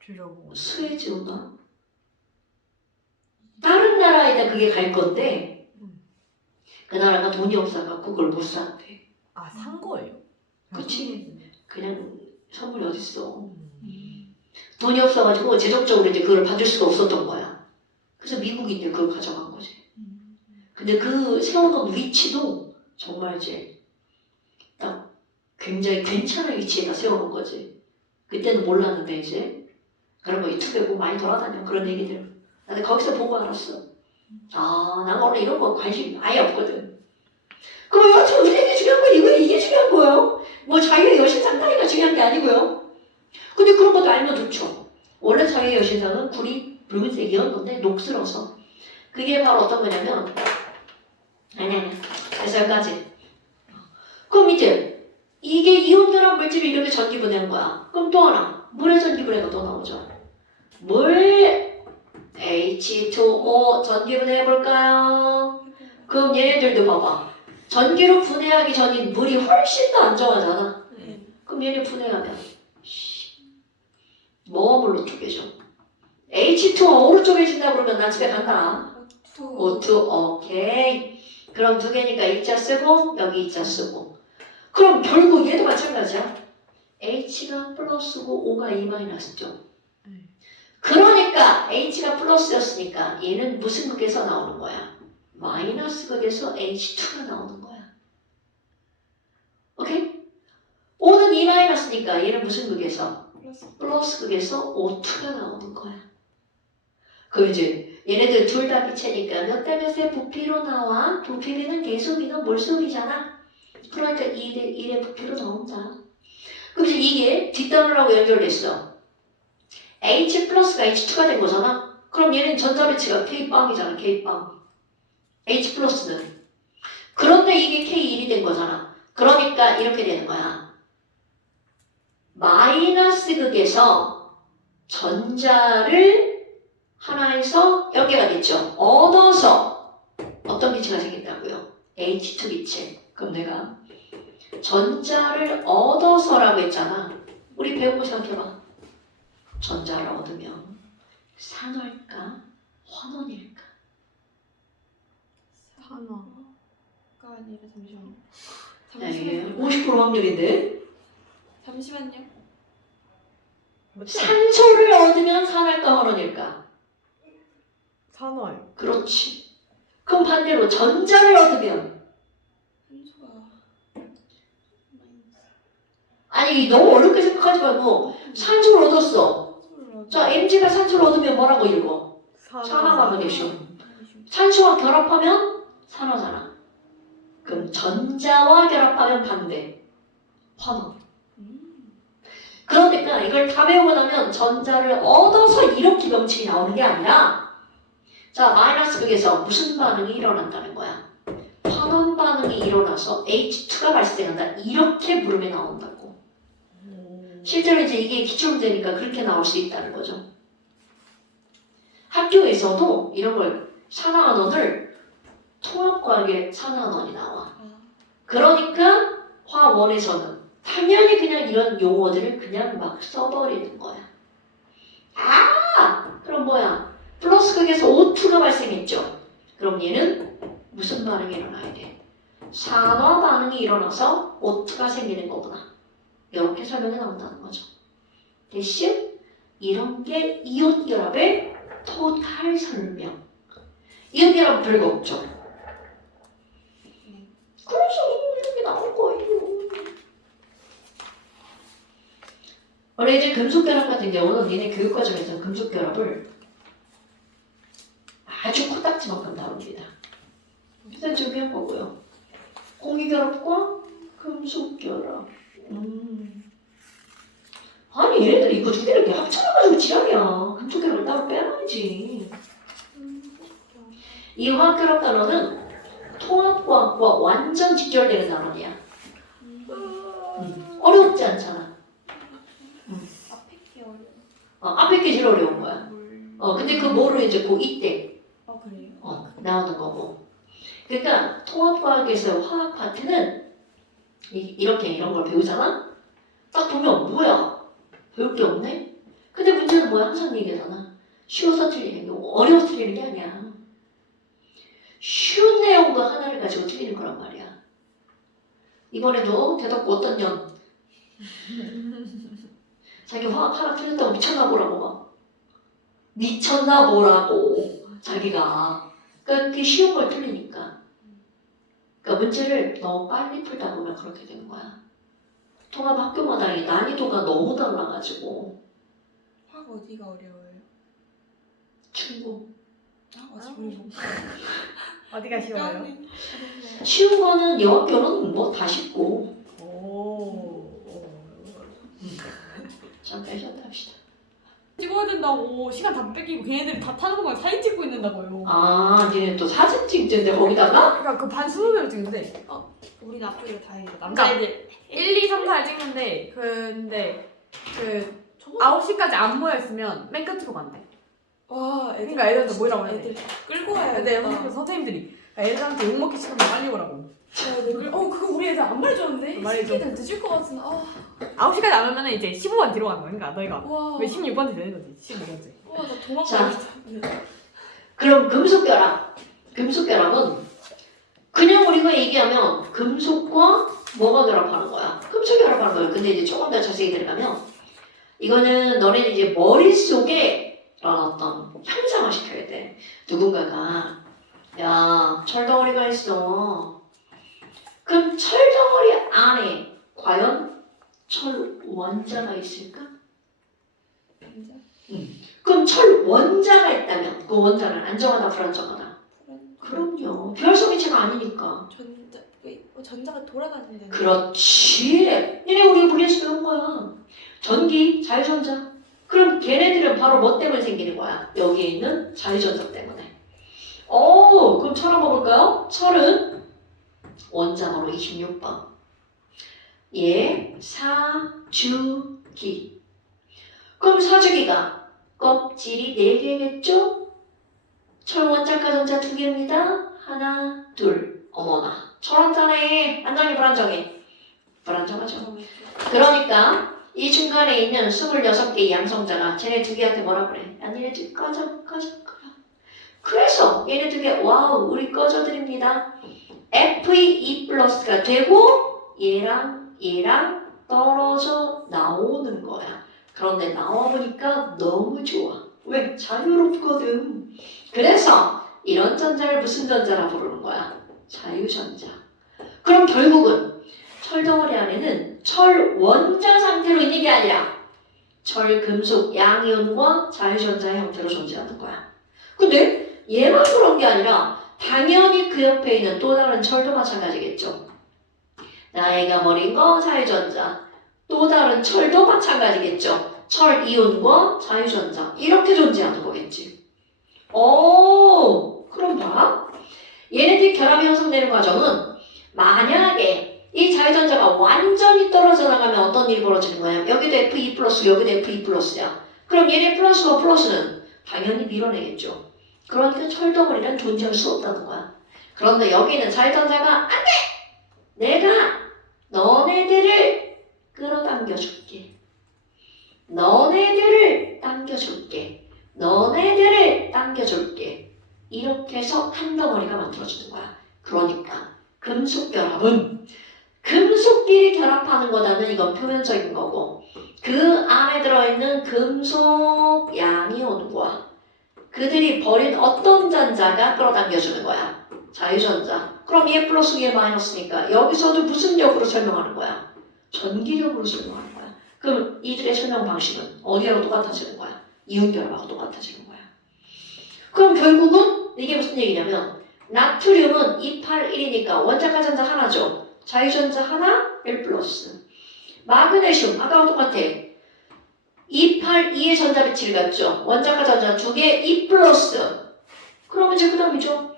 주려고 스웨즈인가? 다른 나라에다 그게 갈 건데 그 나라가 돈이 없어갖고 그걸 못 샀대. 아, 산 거예요? 그치. 그냥 선물이 어딨어. 음. 돈이 없어가지고 제적적으로 이제 그걸 받을 수가 없었던 거야. 그래서 미국인들 그걸 가져간 거지. 근데 그 세워놓은 위치도 정말 이제 딱 굉장히 괜찮은 위치에다 세워놓은 거지. 그때는 몰랐는데 이제 그런 거 유튜브에 보고 많이 돌아다녀 그런 얘기들. 근데 거기서 보고 알았어. 아, 난 원래 이런 거 관심 아예 없거든. 그럼 여하튼 이게 중요한 거 이게 중요한 거예요. 뭐 자유의 여신상 따위가 중요한 게 아니고요. 근데 그런 것도 알면 좋죠. 원래 자유의 여신상은 구리 붉은색이었는데 녹슬어서 그게 바로 어떤 거냐면 아니야. 그래서 여기까지. 그럼 이제 이게 이온결합 물질이 이렇게 전기분해한 거야. 그럼 또 하나 물의 전기분해가 또 나오죠. 물 H2O 전기분해 해볼까요? 그럼 얘네들도 봐봐. 전기로 분해하기 전인 물이 훨씬 더 안정하잖아. 그럼 얘네 분해하면 뭐가 물로 쪼개져? H2O O로 쪼개진다 그러면 난 집에 간다. O2 오케이. 그럼 두 개니까 E자 쓰고 여기 E자 쓰고. 그럼 결국 얘도 마찬가지야. H가 플러스고 O가 E 마이너스죠. 그러니까 H가 플러스였으니까 얘는 무슨 극에서 나오는 거야? 마이너스 극에서 H2가 나오는 거야. 오케이? O는 E 마이너스니까 얘는 무슨 극에서? 플러스 극에서 O2가 나오는 거야. 그럼 이제 얘네들 둘 다 기체니까 몇 대 몇의 부피로 나와? 부피비는 계수비는 몰수비잖아. 그러니까 2대 1의 부피로 나온다. 그럼 이제 이게 뒷단으로하고 연결됐어. H 플러스가 H2가 된 거잖아. 그럼 얘는 전자배치가 K빵이잖아. K빵. H 플러스는. 그런데 이게 K1이 된 거잖아. 그러니까 이렇게 되는 거야. 마이너스 극에서 전자를 하나에서 몇 개가 됐죠. 얻어서 어떤 기체가 생긴다고요? H2 기체. 그럼 내가 전자를 얻어서라고 했잖아. 우리 배운 거 생각해봐. 전자를 얻으면 산화일까? 환원일까? 산화. 가 아니라 잠시만요. 네, 잠시만요. 50% 확률인데 잠시만요. 산소를 얻으면 산화일까? 환원일까? 산화요. 그렇지. 그럼 반대로 전자를 얻으면 산소가 아니 너무 어렵게 생각하지 말고 산소를 얻었어. 자 Mg가 산소를 얻으면 뭐라고 읽어? 산화가 되죠. 산소와 결합하면 산화잖아. 그럼 전자와 결합하면 반대. 환원. 그러니까 이걸 다 배우고 나면 전자를 얻어서 이렇게 명칭이 나오는 게 아니라 자 마이너스 극에서 무슨 반응이 일어난다는 거야. 환원 반응이 일어나서 H2가 발생한다. 이렇게 물음에 나온다고. 실제로 이제 이게 기출문제니까 그렇게 나올 수 있다는 거죠. 학교에서도 이런 걸 산화환원을 통합과학의 산화환원이 나와. 그러니까 화원에서는 당연히 그냥 이런 용어들을 그냥 막 써버리는 거야. 아! 그럼 뭐야? 플러스 극에서 O2가 발생했죠. 그럼 얘는 무슨 반응이 일어나야 돼? 산화 반응이 일어나서 O2가 생기는 거구나. 이렇게 설명이 나온다는 거죠. 대신 이런 게 이온 결합의 토탈 설명. 이온 결합은 별거 없죠. 그래서 이렇게 나올 거예요. 원래 이제 금속 결합 같은 경우는 얘네 교육 과정에서 금속 결합을 아주 코딱지만큼 다룹니다. 일단 준비한 거고요. 공기 결합과 금속 결합. 아니 얘네들 이거 두 개를 이렇게 합쳐놔가지고 지랄이야. 금속 결합을 따로 빼놔야지. 이 화학 결합 단어는 통합과학과 완전 직결되는 단어야. 어렵지 않잖아. 앞에 게 어려워. 앞에 게 제일 어려운 거야. 근데 그 뭐로 이제 고2 때 그래요? 나오는 거고. 그러니까 통합과학에서 화학 파트는 이렇게 이런 걸 배우잖아. 딱 보면 뭐야? 배울 게 없네? 근데 문제는 뭐야? 항상 얘기하잖아. 쉬워서 틀리는 게 어려워서 틀리는 게 아니야. 쉬운 내용과 하나를 가지고 틀리는 거란 말이야. 이번에도 대답고 어떤 년 자기 화학 하나 틀렸다고 미쳤나 보라고 막 미쳤나 보라고 자기가 그러니까 그게 쉬운 걸 틀리니까 그러니까 문제를 너무 빨리 풀다 보면 그렇게 되는 거야. 통합 학교마다 이 난이도가 너무 달라가지고 화학 어디가 어려워요? 충고 어디가 쉬워요? 쉬운 거는 여학교는 뭐 다 쉽고 잠깐 쉬었다 합시다. 찍어야 된다고 시간 다 뺏기고 걔네들 다 타는 동안 사진 찍고 있는다고요. 니네 또 사진 찍는데 거기다가? 그러니까 그 반 20명 찍는데 우리 앞쪽에 다행이다. 남자애들 1, 2, 3, 4 찍는데 근데 그 9시까지 안 모여있으면 맨 끝으로 간대. 와, 그러니까 애들한테 모이라고 해야 돼. 애들 끌고 와야 근데 돼. 선생님들이 애들한테 욕먹기 싫으면 빨리 오라고. 그거 우리 애들 안 말해줬는데. 말해줘. 애들 늦을 것 같은. 9시까지 안 오면 이제 15번 뒤로 가는 거야. 그러니까 너희가 와. 왜 16번째 되는 거지? 15번째. 와, 나 자. 도망가야겠다. 그럼 금속결합. 금속결합은 그냥 우리가 얘기하면 금속과 뭐가 결합하는 거야? 금속 결합하는 거야. 근데 이제 조금 더 자세히 들어가면 이거는 너네는 이제 머릿속에 어떤 형상화 시켜야 돼. 누군가가 야 철덩어리가 있어. 그럼 철덩어리 안에 과연 철 원자가 있을까? 그럼 철 원자가 있다면 그 원자는 안정하다 불안정하다? 그럼요. 별성이체가 아니니까. 전자가 돌아다닌다. 그렇지. 얘네 우리 물리에서 배운 거야. 전기, 자유전자. 그럼 걔네들은 바로 뭐 때문에 생기는 거야? 여기에 있는 자유전자 때문에. 그럼 철 한번 볼까요? 철은 원자번호 26번. 얘 사주기. 그럼 사주기가 껍질이 4개겠죠? 철 원자과 전자 2개입니다. 하나, 둘. 어머나. 철 한자네. 안정해, 불안정해? 불안정하죠. 그러니까 이 중간에 있는 26개의 양성자가 쟤네 2개한테 뭐라 그래? 야, 니네 2개 꺼져. 그래서 얘네 2개, 와우, 우리 꺼져드립니다. Fe2 플러스가 되고 얘랑 떨어져 나오는 거야. 그런데 나와보니까 너무 좋아. 왜? 자유롭거든. 그래서 이런 전자를 무슨 전자라 부르는 거야? 자유전자. 그럼 결국은 철 덩어리 안에는 철 원자 상태로 있는 게 아니라 철 금속 양이온과 자유전자의 형태로 존재하는 거야. 근데 얘만 그런 게 아니라 당연히 그 옆에 있는 또 다른 철도 마찬가지겠죠. 나이가 버린 거 자유전자, 또 다른 철도 마찬가지겠죠. 철 이온과 자유전자 이렇게 존재하는 거겠지. 그럼 봐. 얘네들이 결합이 형성되는 과정은 만약에 이 자유전자가 완전히 떨어져 나가면 어떤 일이 벌어지는 거야? 여기도 Fe 플러스, 여기도 Fe 플러스야. 그럼 얘네 플러스와 플러스는 당연히 밀어내겠죠. 그러니까 철덩어리는 존재할 수 없다는 거야. 그런데 여기는 자유전자가 안 돼! 내가 너네들을 끌어당겨줄게. 너네들을 당겨줄게. 이렇게 해서 한 덩어리가 만들어지는 거야. 그러니까 금속결합은 금속끼리 결합하는 거다는 이건 표면적인 거고 그 안에 들어있는 금속 양이온과 그들이 버린 어떤 전자가 끌어당겨주는 거야? 자유전자. 그럼 얘 플러스 얘 마이너스니까 여기서도 무슨 역으로 설명하는 거야? 전기력으로 설명하는 거야. 그럼 이들의 설명 방식은 어디하고 똑같아지는 거야? 이온결합하고 똑같아지는 거야. 그럼 결국은 이게 무슨 얘기냐면 나트륨은 281이니까 원자과 전자 하나죠. 자유전자 하나, 1 플러스. 마그네슘 아까와 똑같아. 282의 전자 배치를 갖죠. 원자과 전자 2개, 2 플러스. 그러면 이제 그 다음이죠.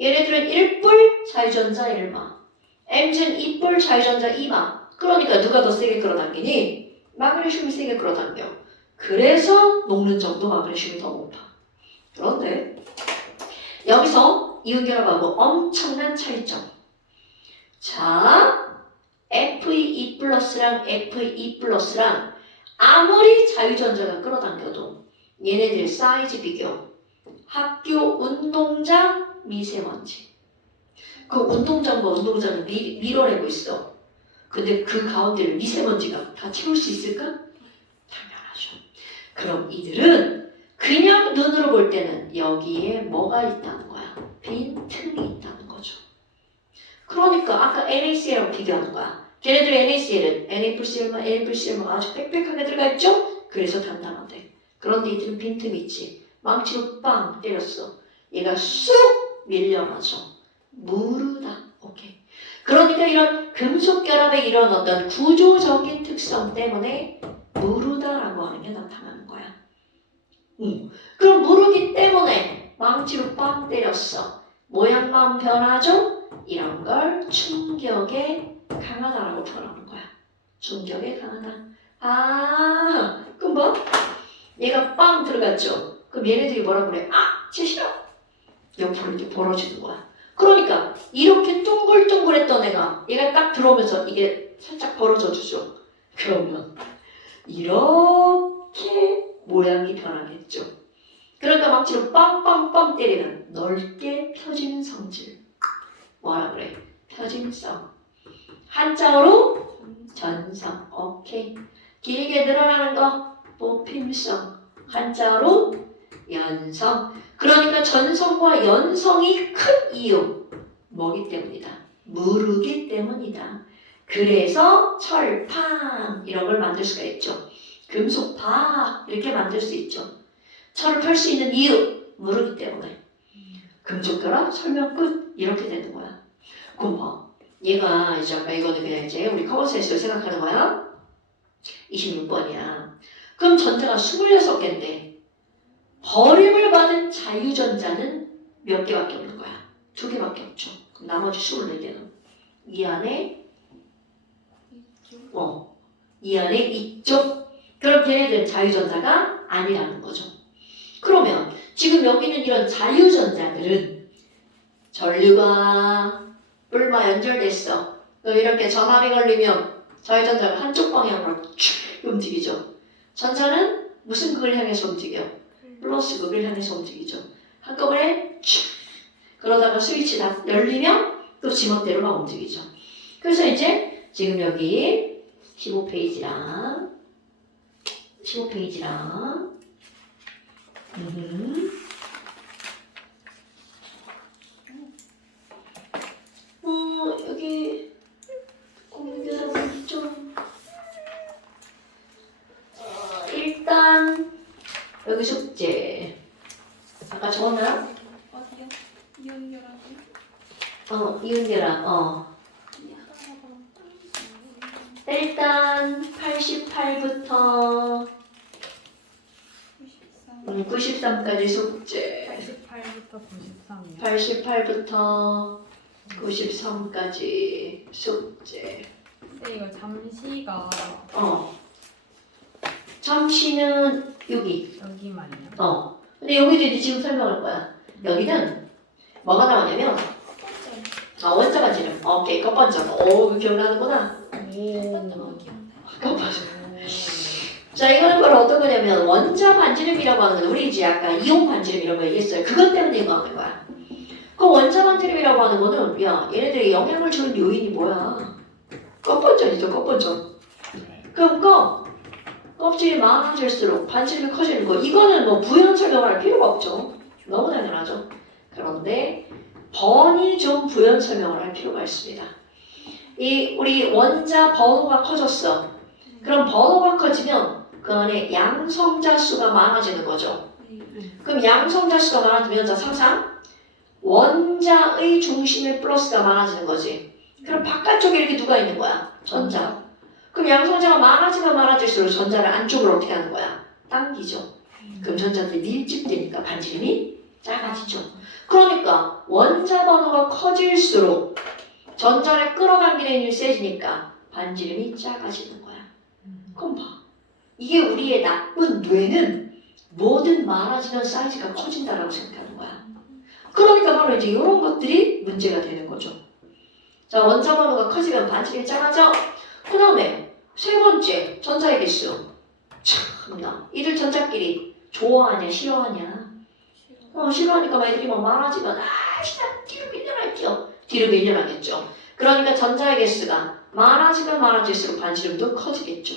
얘네들은 1뿔, 자유전자 1마. M는 2뿔, 자유전자 2마. 그러니까 누가 더 세게 끌어당기니? 마그네슘이 세게 끌어당겨. 그래서 녹는 정도 마그네슘이 더 높아. 그런데 여기서 이온결합하고 엄청난 차이점. 자, Fe2 플러스랑 Fe2 플러스랑 아무리 자유전자가 끌어당겨도 얘네들 사이즈 비교. 학교 운동장 미세먼지. 그 운동장과 운동장을 밀어내고 있어. 근데 그 가운데를 미세먼지가 다 채울 수 있을까? 당연하죠. 그럼 이들은 그냥 눈으로 볼 때는 여기에 뭐가 있다는 거야? 빈틈이 있다는 거죠. 그러니까 아까 NaCl하고 비교하는 거야. 걔네들의 NaCl은 Na+Cl만 Na+Cl만 아주 빽빽하게 들어가 있죠? 그래서 단단하대. 그런데 이들은 빈틈이 있지. 망치로 빵 때렸어. 얘가 쑥 밀려나죠. 무르다. 오케이. 그러니까 이런 금속 결합의 이런 어떤 구조적인 특성 때문에 무르다라고 하는 게 나타나는 거야. 그럼 무르기 때문에 망치로 빵 때렸어. 모양만 변하죠? 이런 걸 충격에 강하다라고 표현하는 거야. 충격에 강하다. 그럼 뭐? 얘가 빵 들어갔죠? 그럼 얘네들이 뭐라 그래? 쟤 싫어! 옆으로 이렇게 벌어지는 거야. 그러니까 이렇게 둥글둥글했던 애가 얘가 딱 들어오면서 이게 살짝 벌어져 주죠. 그러면 이렇게 모양이 변하겠죠. 그러니까 망치로 빵빵빵 때리면 넓게 펴진 성질. 뭐라 그래? 펴짐성. 한자어로 전성. 오케이. 길게 늘어나는 거 뽑힘성. 한자어로 연성. 그러니까 전성과 연성이 큰 이유. 뭐기 때문이다? 무르기 때문이다. 그래서 철판 이런 걸 만들 수가 있죠. 금속파 이렇게 만들 수 있죠. 철을 펼 수 있는 이유 무르기 때문에. 금속결합 설명 끝 이렇게 되는 거야. 그럼 뭐 얘가 이제 아까 이거는 그냥 이제 우리 커먼센스를 생각하는 거야. 26번이야. 그럼 전자가 26개인데 버림을 받은 자유전자는 몇 개밖에 없는 거야? 2개밖에 없죠. 그럼 나머지 24개는 이 안에 이 안에 있죠. 그럼 걔네들은 자유전자가 아니라는 거죠. 그러면 지금 여기 있는 이런 자유전자들은 전류가 뿔마 연결됐어. 그럼 이렇게 전압이 걸리면 자유전자가 한쪽 방향으로 쭉 움직이죠. 전자는 무슨 극을 향해서 움직여? 플러스 극을 향해서 움직이죠. 한꺼번에 쭉 그러다가 스위치 다 열리면 또 지멋대로 막 움직이죠. 그래서 이제 지금 여기 15페이지랑 여기 공개하면 좀 일단 여기 숙제 아까 적었나? 어디요? 이온결합이? 이은결아 일단 88부터 93까지 숙제 88부터 93이요. 88부터 93까지 숙제 근데 이거 잠시가 잠시는 여기 여기만이요. 근데 여기도 이제 지금 설명할 거야. 여기는 뭐가 나오냐면 원자 반지름 오케이 첫 번째 오 기억나는구나. 첫 번째 자 이거는 바로 어떤 거냐면 원자 반지름이라고 하는 건 우리 이제 아까 이온 반지름 이런 거 얘기했어요. 그것 때문에 이거 하는 거야. 그 원자 반지름이라고 하는 거는 야 얘네들이 영향을 주는 요인이 뭐야? 껍번전이죠 껍번전. 그럼 껍질이 많아질수록 반지름이 커지는 거 이거는 뭐 부연 설명할 필요가 없죠. 너무 당연하죠. 그런데 번이 좀 부연 설명을 할 필요가 있습니다. 이 우리 원자 번호가 커졌어. 그럼 번호가 커지면 그 안에 양성자 수가 많아지는 거죠. 그럼 양성자 수가 많아지면 자 상상 원자의 중심의 플러스가 많아지는 거지. 그럼 바깥쪽에 이렇게 누가 있는 거야? 전자. 그럼 양성자가 많아지면 많아질수록 전자를 안쪽으로 어떻게 하는 거야? 당기죠. 그럼 전자들이 밀집되니까 반지름이 작아지죠. 그러니까 원자 번호가 커질수록 전자를 끌어당기는 힘이 세지니까 반지름이 작아지는 거야. 그럼 봐. 이게 우리의 나쁜 뇌는 뭐든 많아지면 사이즈가 커진다라고 생각하는 거야. 그러니까 바로 이제 이런 것들이 문제가 되는 거죠. 자, 원자 번호가 커지면 반지름이 작아져. 그 다음에 세 번째 전자의 개수. 참나 이들 전자끼리 좋아하냐 싫어하냐? 싫어하니까 막 애들이 막 많아지면 진짜 뒤로 밀려날게요. 뒤로 밀려나겠죠. 그러니까 전자의 개수가 많아지면 많아질수록 반지름도 커지겠죠.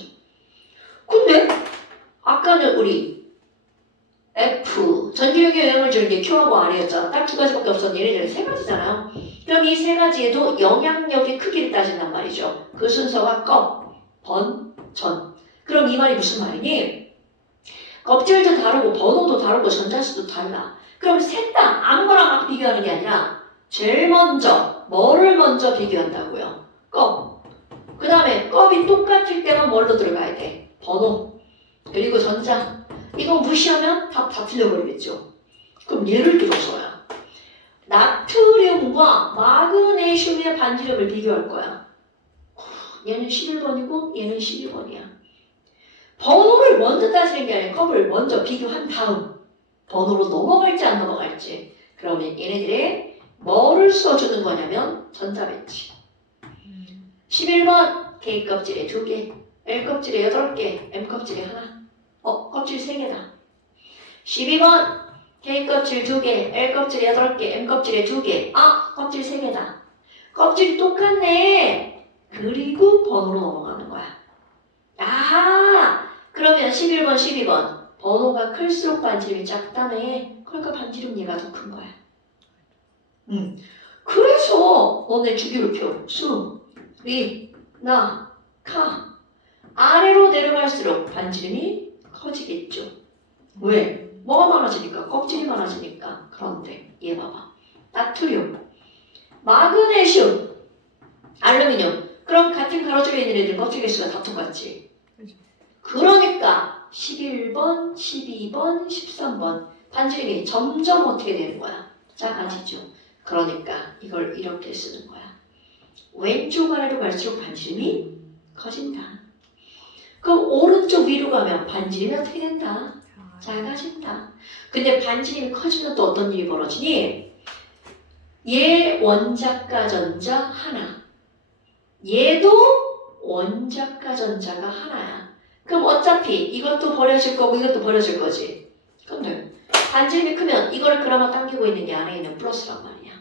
근데 아까는 우리 F 전기력에 영향을 주는 게 Q하고 R이었잖아. 딱 2가지밖에 없었는데 얘네들은 3가지잖아요. 그럼 이 3가지에도 영향력의 크기를 따진단 말이죠. 그 순서가 껍, 번, 전. 그럼 이 말이 무슨 말이니? 껍질도 다르고 번호도 다르고 전자수도 달라. 그럼 셋 다 아무거나 막 비교하는 게 아니라 제일 먼저 뭐를 먼저 비교한다고요? 껍. 그 다음에 껍이 똑같을 때만 뭘로 들어가야 돼? 번호. 그리고 전자. 이거 무시하면 다 틀려버리겠죠. 그럼 예를 들어서야 나트륨과 마그네슘의 반지름을 비교할 거야. 얘는 11번이고 얘는 12번이야. 번호를 먼저 따지는 게 아니라 컵을 먼저 비교한 다음 번호로 넘어갈지 안 넘어갈지. 그러면 얘네들의 뭐를 써주는 거냐면 전자 배치. 11번 K 껍질에 2개, L 껍질에 8개, M 껍질에 하나. 껍질 3개다. 12번 K 껍질 2개, L 껍질에 8개, M 껍질에 2개. 껍질 3개다. 껍질이 똑같네. 그리고 번호로 넘어가는 거야. 그러면 11번, 12번 번호가 클수록 반지름이 작다며. 그러니까 반지름 얘가 더 큰 거야. 그래서 너네 주기율표 수, 리, 나, 카 아래로 내려갈수록 반지름이 커지겠죠. 왜? 뭐가 많아지니까? 껍질이 많아지니까. 그런데 얘 봐봐. 나트륨, 마그네슘, 알루미늄. 그럼 같은 가로줄에 있는 애들 껍질 개수가 다 똑같지. 그러니까 11번, 12번, 13번 반지름이 점점 어떻게 되는 거야? 작아지죠. 그러니까 이걸 이렇게 쓰는 거야. 왼쪽 아래로 갈수록 반지름이 커진다. 그럼 오른쪽 위로 가면 반지름이 어떻게 된다? 작아진다. 근데 반지름이 커지면 또 어떤 일이 벌어지니? 얘 원자가 전자 하나. 얘도 원자가 전자가 하나야. 그럼 어차피 이것도 버려질 거고 이것도 버려질 거지. 그럼 반지름이 크면 이거를 그나마 당기고 있는 게 안에 있는 플러스란 말이야.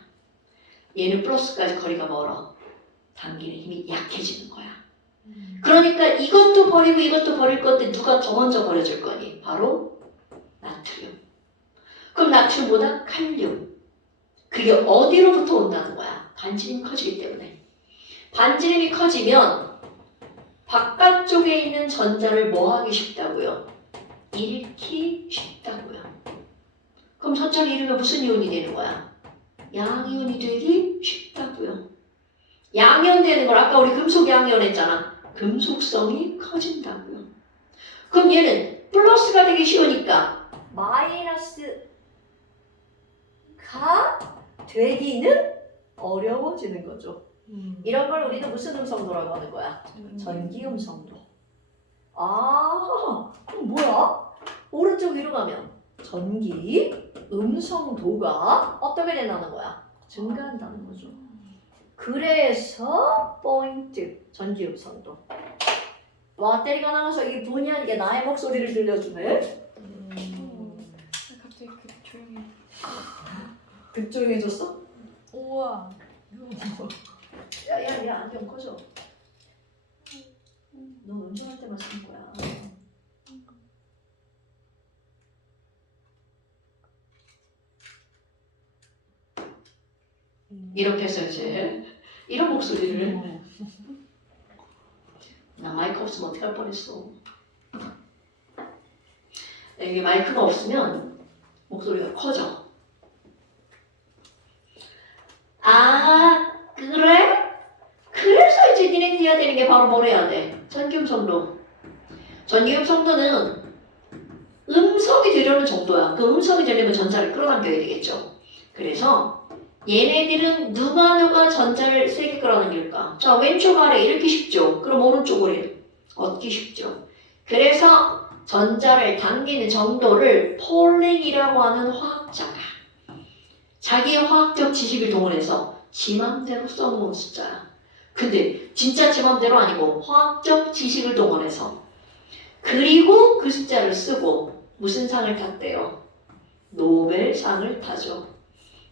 얘는 플러스까지 거리가 멀어. 당기는 힘이 약해지는 거야. 그러니까 이것도 버리고 이것도 버릴 건데 누가 더 먼저 버려질 거니? 바로 나트륨. 그럼 나트륨보다 칼륨. 그게 어디로부터 온다는 거야? 반지름이 커지기 때문에. 반지름이 커지면 바깥쪽에 있는 전자를 뭐 하기 쉽다고요? 잃기 쉽다고요. 그럼 전자를 잃으면 무슨 이온이 되는 거야? 양이온이 되기 쉽다고요. 양이온 되는 걸 아까 우리 금속 양이온 했잖아. 금속성이 커진다고요. 그럼 얘는 플러스가 되기 쉬우니까 마이너스가 되기는 어려워지는 거죠. 이런 걸 우리는 무슨 음성도라고 하는 거야? 전기 음성도. 아, 그럼 뭐야? 오른쪽 위로 가면 전기 음성도가 어떻게 된다는 거야? 증가한다는 거죠. 그래서 포인트 전기 음성도. 와, 때리가 나가서 이 본의 아니게 나의 목소리를 들려주네. 갑자기 조용히. 급조용해졌어? 우와. 야, 안경 꺼져. 너 운전할 때만 쓰는 거야. 이렇게 해서 이제 이런 목소리를 나 마이크 없으면 어떻게 할 뻔했어. 이게 마이크가 없으면 목소리가 커져. 아, 그래? 그래서 이제 니네 해야 되는 게 바로 뭘 해야 돼? 전기음성도. 전기음성도는 음성이 되려는 정도야. 그 음성이 되려면 전자를 끌어당겨야 되겠죠. 그래서 얘네들은 누가 전자를 세게 끌어당길까? 자, 왼쪽 아래 읽기 쉽죠. 그럼 오른쪽으로 얻기 쉽죠. 그래서 전자를 당기는 정도를 폴링이라고 하는 화학자가 자기의 화학적 지식을 동원해서 지 맘대로 써놓은 숫자야. 근데 진짜 지 맘대로 아니고 화학적 지식을 동원해서 그리고 그 숫자를 쓰고 무슨 상을 탔대요? 노벨상을 타죠.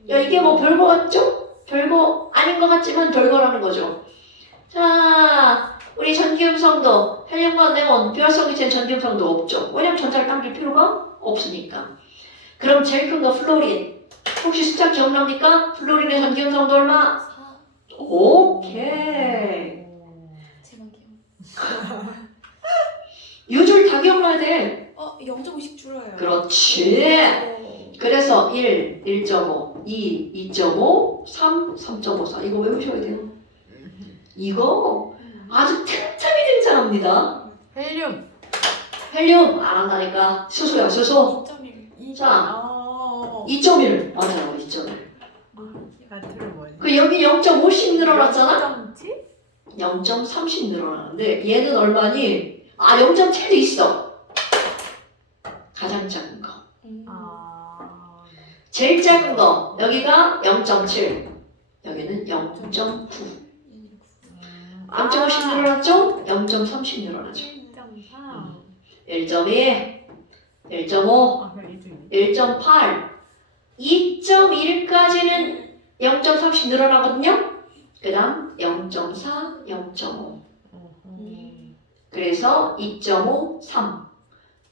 야, 이게 뭐 별거 같죠? 별거 아닌 것 같지만 별거라는 거죠. 자, 우리 전기음성도 헬륨과 네온, 비활성이체는 전기음성도 없죠. 왜냐면 전자를 당길 필요가 없으니까. 그럼 제일 큰 거 플로린. 혹시 숫자 기억납니까? 플로린의 전기음성도 얼마? 4. 오케이. 제가 기억. 요줄 다 기억나야 돼. 0.5씩 줄어요. 그렇지. 그래서 1, 1.5, 2, 2.5, 3, 3.54. 이거 외우셔야 돼요. 이거 아주 틈틈이 등장합니다. 헬륨. 헬륨 안 한다니까. 수소야, 수소. 2.1. 자, 2.1. 맞아요, 2.1. 나트륨 뭐지? 그 여기 0.5씩 늘어났잖아? 0.7? 0.30 늘어나는데 얘는 얼마니? 아, 0.7도 있어. 가장 작은 거. 아. 제일 작은 거 여기가 0.7. 여기는 0.9. 0.50 늘어났죠? 0.30 늘어나죠. 1.3. 1.2, 1.5, 아, 그래, 1.2. 1.8, 2.1까지는 0.30 늘어나거든요. 그 다음 0.4, 0.5. 그래서 2.5, 3.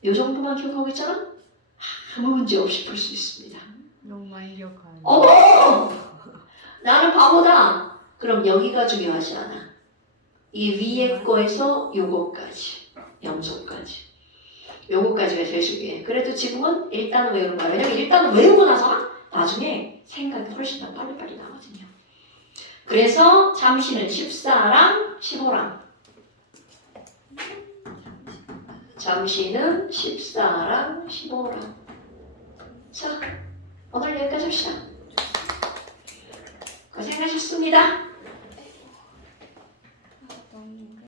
이 정도만 기억하고 있잖아? 아무 문제 없이 풀 수 있습니다. 너무 많이 기억하는. 어머! 나는 바보다. 그럼 여기가 중요하지 않아. 이 위에 거에서 요거까지. 염소까지. 요거까지가 제일 중요해. 그래도 지금은 일단은 외우는 거야. 왜냐면 일단은 외우고 나서 나중에 생각이 훨씬 더 빨리빨리 나거든요. 그래서 잠시는 14랑 15랑 잠시는 14랑 15랑. 자, 오늘 여기까지 합시다. 고생하셨습니다.